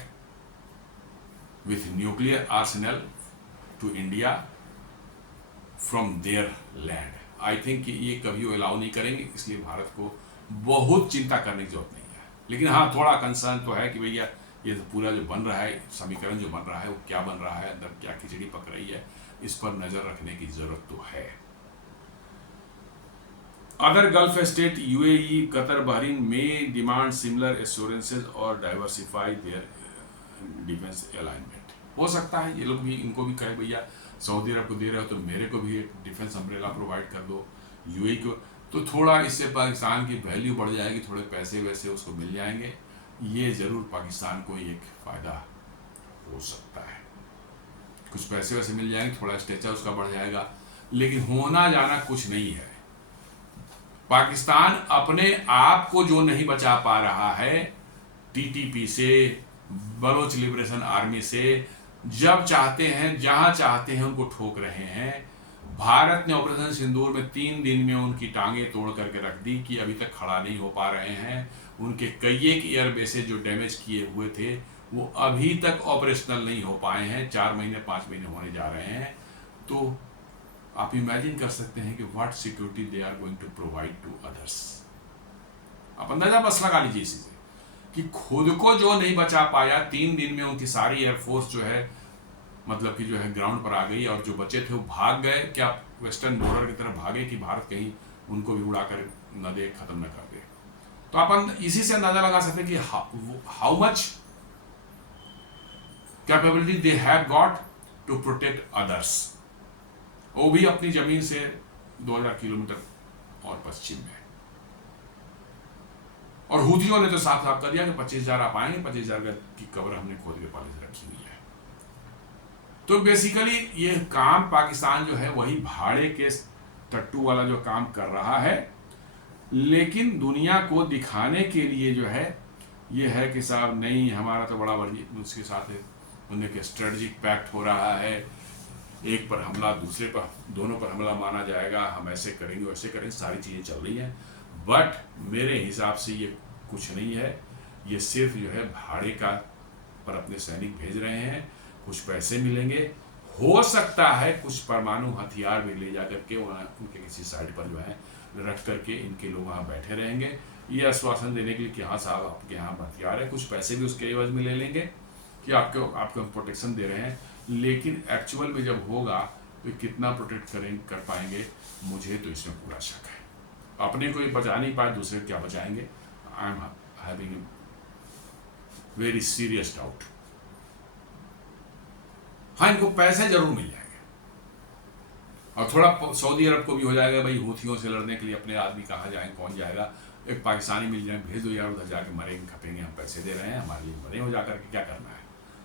with nuclear arsenal to India from their land. I think कि ये कभी वो अलाउ नहीं करेंगे, इसलिए भारत को बहुत चिंता करने की जरूरत नहीं है। लेकिन हाँ, थोड़ा कंसर्न तो है कि भैया ये तो पूरा जो बन रहा है, समीकरण जो बन रहा है, वो क्या बन रहा है, अंदर क्या खिचड़ी पक रही है, इस पर नज़र रखने की ज़रूरत तो है। Other gulf state UAE, Qatar, Bahrain में डिमांड सिमिलर एश्योरेंसेज और डाइवर्सिफाई देयर डिफेंस अलाइनमेंट। हो सकता है ये लोग भी, इनको भी कहे भैया सऊदी अरब को दे रहे हो तो मेरे को भी एक डिफेंस अम्ब्रेला प्रोवाइड कर दो, यूएई को, तो थोड़ा इससे पाकिस्तान की वैल्यू बढ़ जाएगी, थोड़े पैसे वैसे उसको मिल जाएंगे। ये ज़रूर पाकिस्तान को एक फ़ायदा हो सकता है, कुछ पैसे वैसे मिल जाएंगे, थोड़ा स्टेचर उसका बढ़ जाएगा, लेकिन होना जाना कुछ नहीं है। पाकिस्तान अपने आप को जो नहीं बचा पा रहा है टीटीपी से, बलोच लिबरेशन आर्मी से, जब चाहते हैं जहां चाहते हैं उनको ठोक रहे हैं। भारत ने ऑपरेशन सिंदूर में 3 दिन में उनकी टांगें तोड़ करके रख दी कि अभी तक खड़ा नहीं हो पा रहे हैं। उनके कई एक एयर बेसेस जो डैमेज किए हुए थे वो अभी तक ऑपरेशनल नहीं हो पाए हैं, 4 महीने 5 महीने होने जा रहे हैं। तो आप इमेजिन कर सकते हैं कि what security they are going to provide to others. आप अंदाजा बस लगा लीजिए इसी से कि खुद को जो नहीं बचा पाया, 3 दिन में उनकी सारी एयरफोर्स जो है मतलब कि जो है ग्राउंड पर आ गई, और जो बचे थे वो भाग गए। क्या वेस्टर्न बॉर्डर की तरफ भागे कि भारत कहीं उनको भी उड़ाकर न दे, खत्म न कर दे। तो आप इसी से अंदाजा लगा सकते हैं कि how much capability they have got to protect others, वो भी अपनी जमीन से 2000 किलोमीटर और पश्चिम में। और हूथियों ने तो साफ साफ कर दिया कि 25,000 आप आएंगे, 25,000 की कब्र हमने खोद के पहले से रखी हुई है। तो बेसिकली ये काम पाकिस्तान जो है वही भाड़े के टट्टू वाला जो काम कर रहा है, लेकिन दुनिया को दिखाने के लिए जो है ये है कि साहब नहीं, हमारा तो बड़ा बड़ी उसके साथ उनके स्ट्रेटजिक पैक्ट हो रहा है, एक पर हमला दूसरे पर, दोनों पर हमला माना जाएगा, हम ऐसे करेंगे वैसे करेंगे, सारी चीज़ें चल रही हैं। बट मेरे हिसाब से ये कुछ नहीं है, ये सिर्फ जो है भाड़े का पर अपने सैनिक भेज रहे हैं, कुछ पैसे मिलेंगे, हो सकता है कुछ परमाणु हथियार भी ले जा करके वहाँ उनके किसी साइड पर जो है रख करके इनके लोग वहाँ बैठे रहेंगे, ये आश्वासन देने के लिए कि हाँ साहब आपके यहाँ हथियार है, कुछ पैसे भी उसके एवज में ले लेंगे कि आपको हम प्रोटेक्शन दे रहे हैं। लेकिन एक्चुअल में जब होगा तो कितना प्रोटेक्ट कर पाएंगे, मुझे तो इसमें पूरा शक है। अपने को बचा नहीं पाए, दूसरे क्या बचाएंगे? I am having very serious doubt. हाँ, इनको पैसे जरूर मिल जाएंगे और थोड़ा सऊदी अरब को भी हो जाएगा, भाई हूथियों से लड़ने के लिए अपने आदमी कहाँ जाएंगे, कौन जाएगा, एक पाकिस्तानी मिल जाए, भेज दो यार, उधर जाके मरेंगे खपेंगे, हम पैसे दे रहे हैं, हमारे लिए बने हो जाकर के क्या करना है।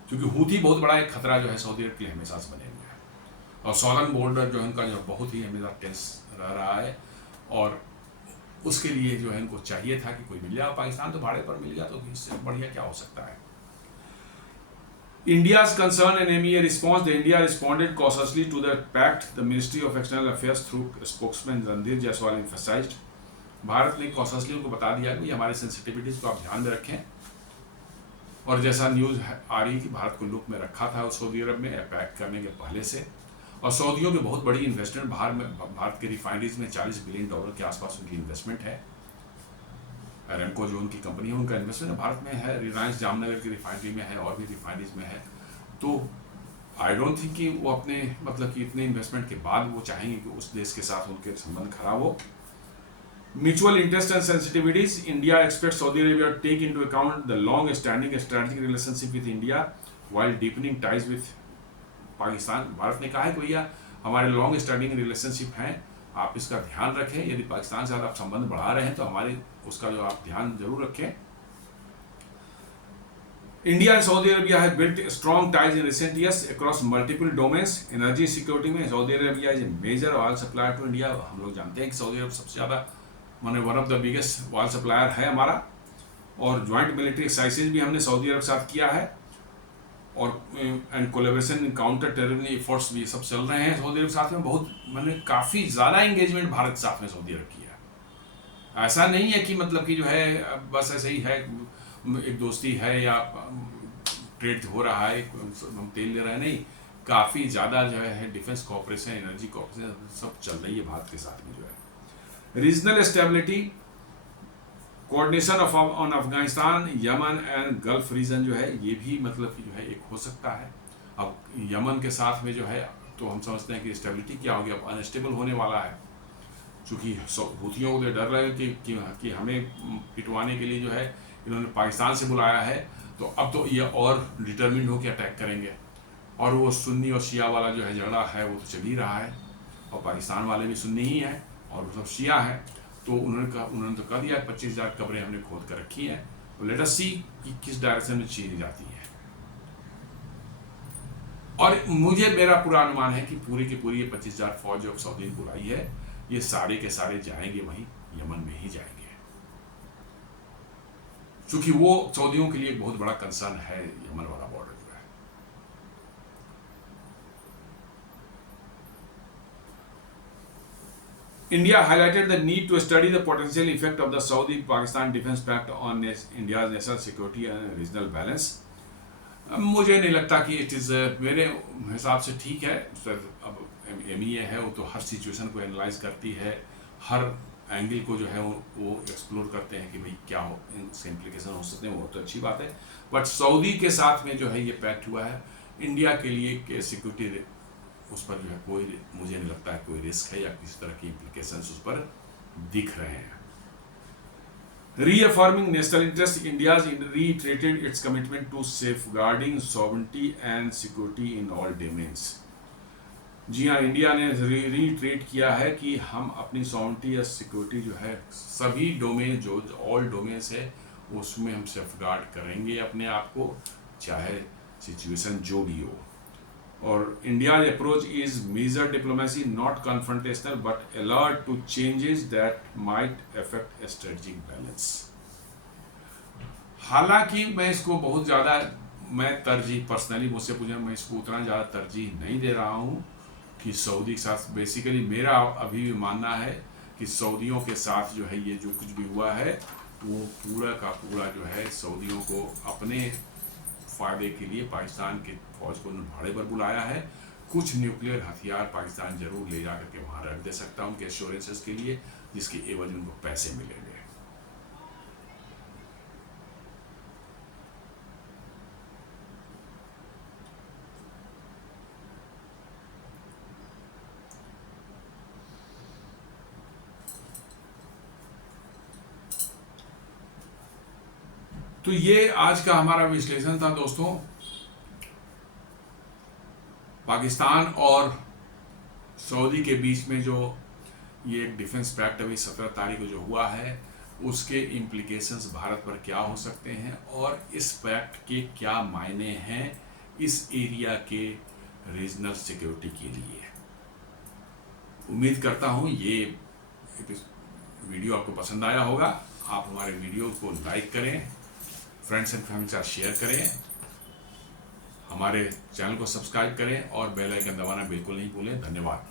क्योंकि हूथी बहुत बड़ा एक खतरा जो है सऊदी अरब के लिए हमेशा से बने हुए हैं, और सॉदर्न बॉर्डर जो है उनका जो बहुत ही हमेशा टेंस रह रहा है, और उसके लिए जो है इनको चाहिए था कि कोई मिल जाए। पाकिस्तान तो भाड़े पर मिल गया, तो इससे बढ़िया क्या हो सकता है। India's concern and MEA response. The India responded cautiously to the pact. The Ministry of External Affairs through spokesman Ranधीर Jaiswal emphasized. Bharat ने cautiously उनको बता दिया कि हमारी सेंसिटिविटीज को आप ध्यान में रखें, और जैसा न्यूज़ आ रही कि भारत को लुक में रखा था सऊदी अरब में पैक्ट करने के पहले से, और सऊदियों की बहुत बड़ी इन्वेस्टमेंट भारत के रिफाइनरीज में $40 बिलियन के आसपास उनकी इन्वेस्टमेंट है। अरेमको जो उनकी कंपनी है उनका इन्वेस्टमेंट भारत में है, रिलायंस जामनगर की रिफाइनरी में है, और भी रिफाइनरीज में है। तो आई डोंट थिंक कि वो अपने मतलब कि इतने इन्वेस्टमेंट के बाद वो चाहेंगे कि उस देश के साथ उनके संबंध खराब हो। Mutual interest and sensitivities. India expect Saudi Arabia take into account the long standing strategic relationship with India while deepening ties with Pakistan. Bharat ने कहा है कि भैया हमारे लॉन्ग स्टैंडिंग रिलेशनशिप हैं, आप इसका ध्यान रखें, यदि पाकिस्तान से आप संबंध बढ़ा रहे हैं तो हमारे उसका जो आप ध्यान जरूर रखें. India and Saudi Arabia have built strong ties in recent years across multiple domains. Energy security में Saudi Arabia is a major oil supplier to India. हम लोग जानते हैं कि सऊदी अरब सबसे ज़्यादा माने one of the biggest oil supplier है हमारा, और ज्वाइंट मिलिट्री एक्सरसाइजेज भी हमने सऊदी अरब के साथ किया है, और and collaboration in counter terrorism efforts भी सब चल रहे हैं सऊदी अरब के साथ में. बहुत मैंने काफ़ी ज़्यादा इंगेजमेंट भारत के साथ में सऊदी अरब की है. ऐसा नहीं है कि मतलब कि जो है बस ऐसे ही है, एक दोस्ती है या ट्रेड हो रहा है, हम तेल ले रहे हैं, नहीं, काफ़ी ज़्यादा जो है डिफेंस कोऑपरेशन, एनर्जी कोऑपरेशन सब चल रही है भारत के साथ में जो है. Regional stability. Coordination on Afghanistan, Yemen and Gulf region जो है ये भी मतलब कि जो है एक हो सकता है। अब यमन के साथ में जो है तो हम समझते हैं कि स्टेबिलिटी क्या होगी, अब अनस्टेबल होने वाला है, चूँकि हूथियों को तो डर लगे कि हमें पिटवाने के लिए जो है इन्होंने पाकिस्तान से बुलाया है, तो अब तो ये और डिटर्मिंड होकर अटैक करेंगे। और वो सुन्नी और शिया वाला जो है झगड़ा है वो तो चल ही रहा है, और पाकिस्तान वाले भी सुन्नी ही हैं और वो सब शिया हैं। तो उन्होंने तो कह दिया 25,000 कब्रें हमने खोद कर रखी हैं, तो लेट अस सी कि किस डायरेक्शन में चीज़ें जाती हैं। और मेरा पूरा अनुमान है कि पूरी की पूरी ये 25,000 फौज जो सऊदी ने बुलाई है ये सारे के सारे जाएंगे वहीं यमन में ही जाएंगे, क्योंकि वो सऊदियों के लिए एक बहुत बड़ा कंसर्न है यमन वाला बॉर्डर जो है। India highlighted the need to study the potential effect of the Saudi-Pakistan Defence Pact on India's national security and regional balance. मुझे नहीं लगता कि इट इज़, मेरे हिसाब से ठीक है सर। अब MEA है वो तो हर सिचुएशन को एनालाइज करती है, हर एंगल को जो है वो एक्सप्लोर करते हैं कि भाई क्या हो, इसके इम्प्लीकेशन हो सकते हैं, वो तो अच्छी बात है। बट सऊदी के साथ में जो है ये पैक्ट हुआ है, इंडिया के लिए सिक्योरिटी उस पर जो है कोई, मुझे नहीं लगता है कोई रिस्क है या किसी तरह की इम्प्लीकेशंस उस पर दिख रहे हैं। Reaffirming national interest, India has reiterated its commitment to safeguarding sovereignty and security in all domains. जी हाँ, इंडिया ने रीट्रेट किया है कि हम अपनी सॉवरेनिटी या सिक्योरिटी जो है सभी डोमेन जो ऑल डोमेन्स है उसमें हम सेफगार्ड करेंगे अपने आप को, चाहे सिचुएशन जो भी हो। और India approach is major diplomacy, not confrontational but alert to changes that might affect strategic balance. हालांकि मैं इसको बहुत ज़्यादा, मैं तरजीह पर्सनली मुझसे पूछे, मैं इसको उतना ज़्यादा तरजीह नहीं दे रहा हूँ कि सऊदी के साथ, बेसिकली मेरा अभी भी मानना है कि सऊदियों के साथ जो है ये जो कुछ भी हुआ है वो पूरा का पूरा जो है सऊदियों को अपने फ़ायदे के लिए पाकिस्तान के फौज को भाड़े पर बुलाया है। कुछ न्यूक्लियर हथियार पाकिस्तान जरूर ले जा करके वहाँ रख दे सकता है उनके एश्योरेंसेस के लिए, जिसके एवज उनको पैसे मिलेंगे। तो ये आज का हमारा विश्लेषण था दोस्तों। पाकिस्तान और सऊदी के बीच में जो ये डिफेंस पैक्ट अभी 17 तारीख को जो हुआ है उसके इम्प्लीकेशंस भारत पर क्या हो सकते हैं और इस पैक्ट के क्या मायने हैं इस एरिया के रीजनल सिक्योरिटी के लिए। उम्मीद करता हूँ ये वीडियो आपको पसंद आया होगा। आप हमारे वीडियो को लाइक करें, फ्रेंड्स एंड फैमिली के साथ शेयर करें, हमारे चैनल को सब्सक्राइब करें और बेल आइकन दबाना बिल्कुल नहीं भूलें। धन्यवाद।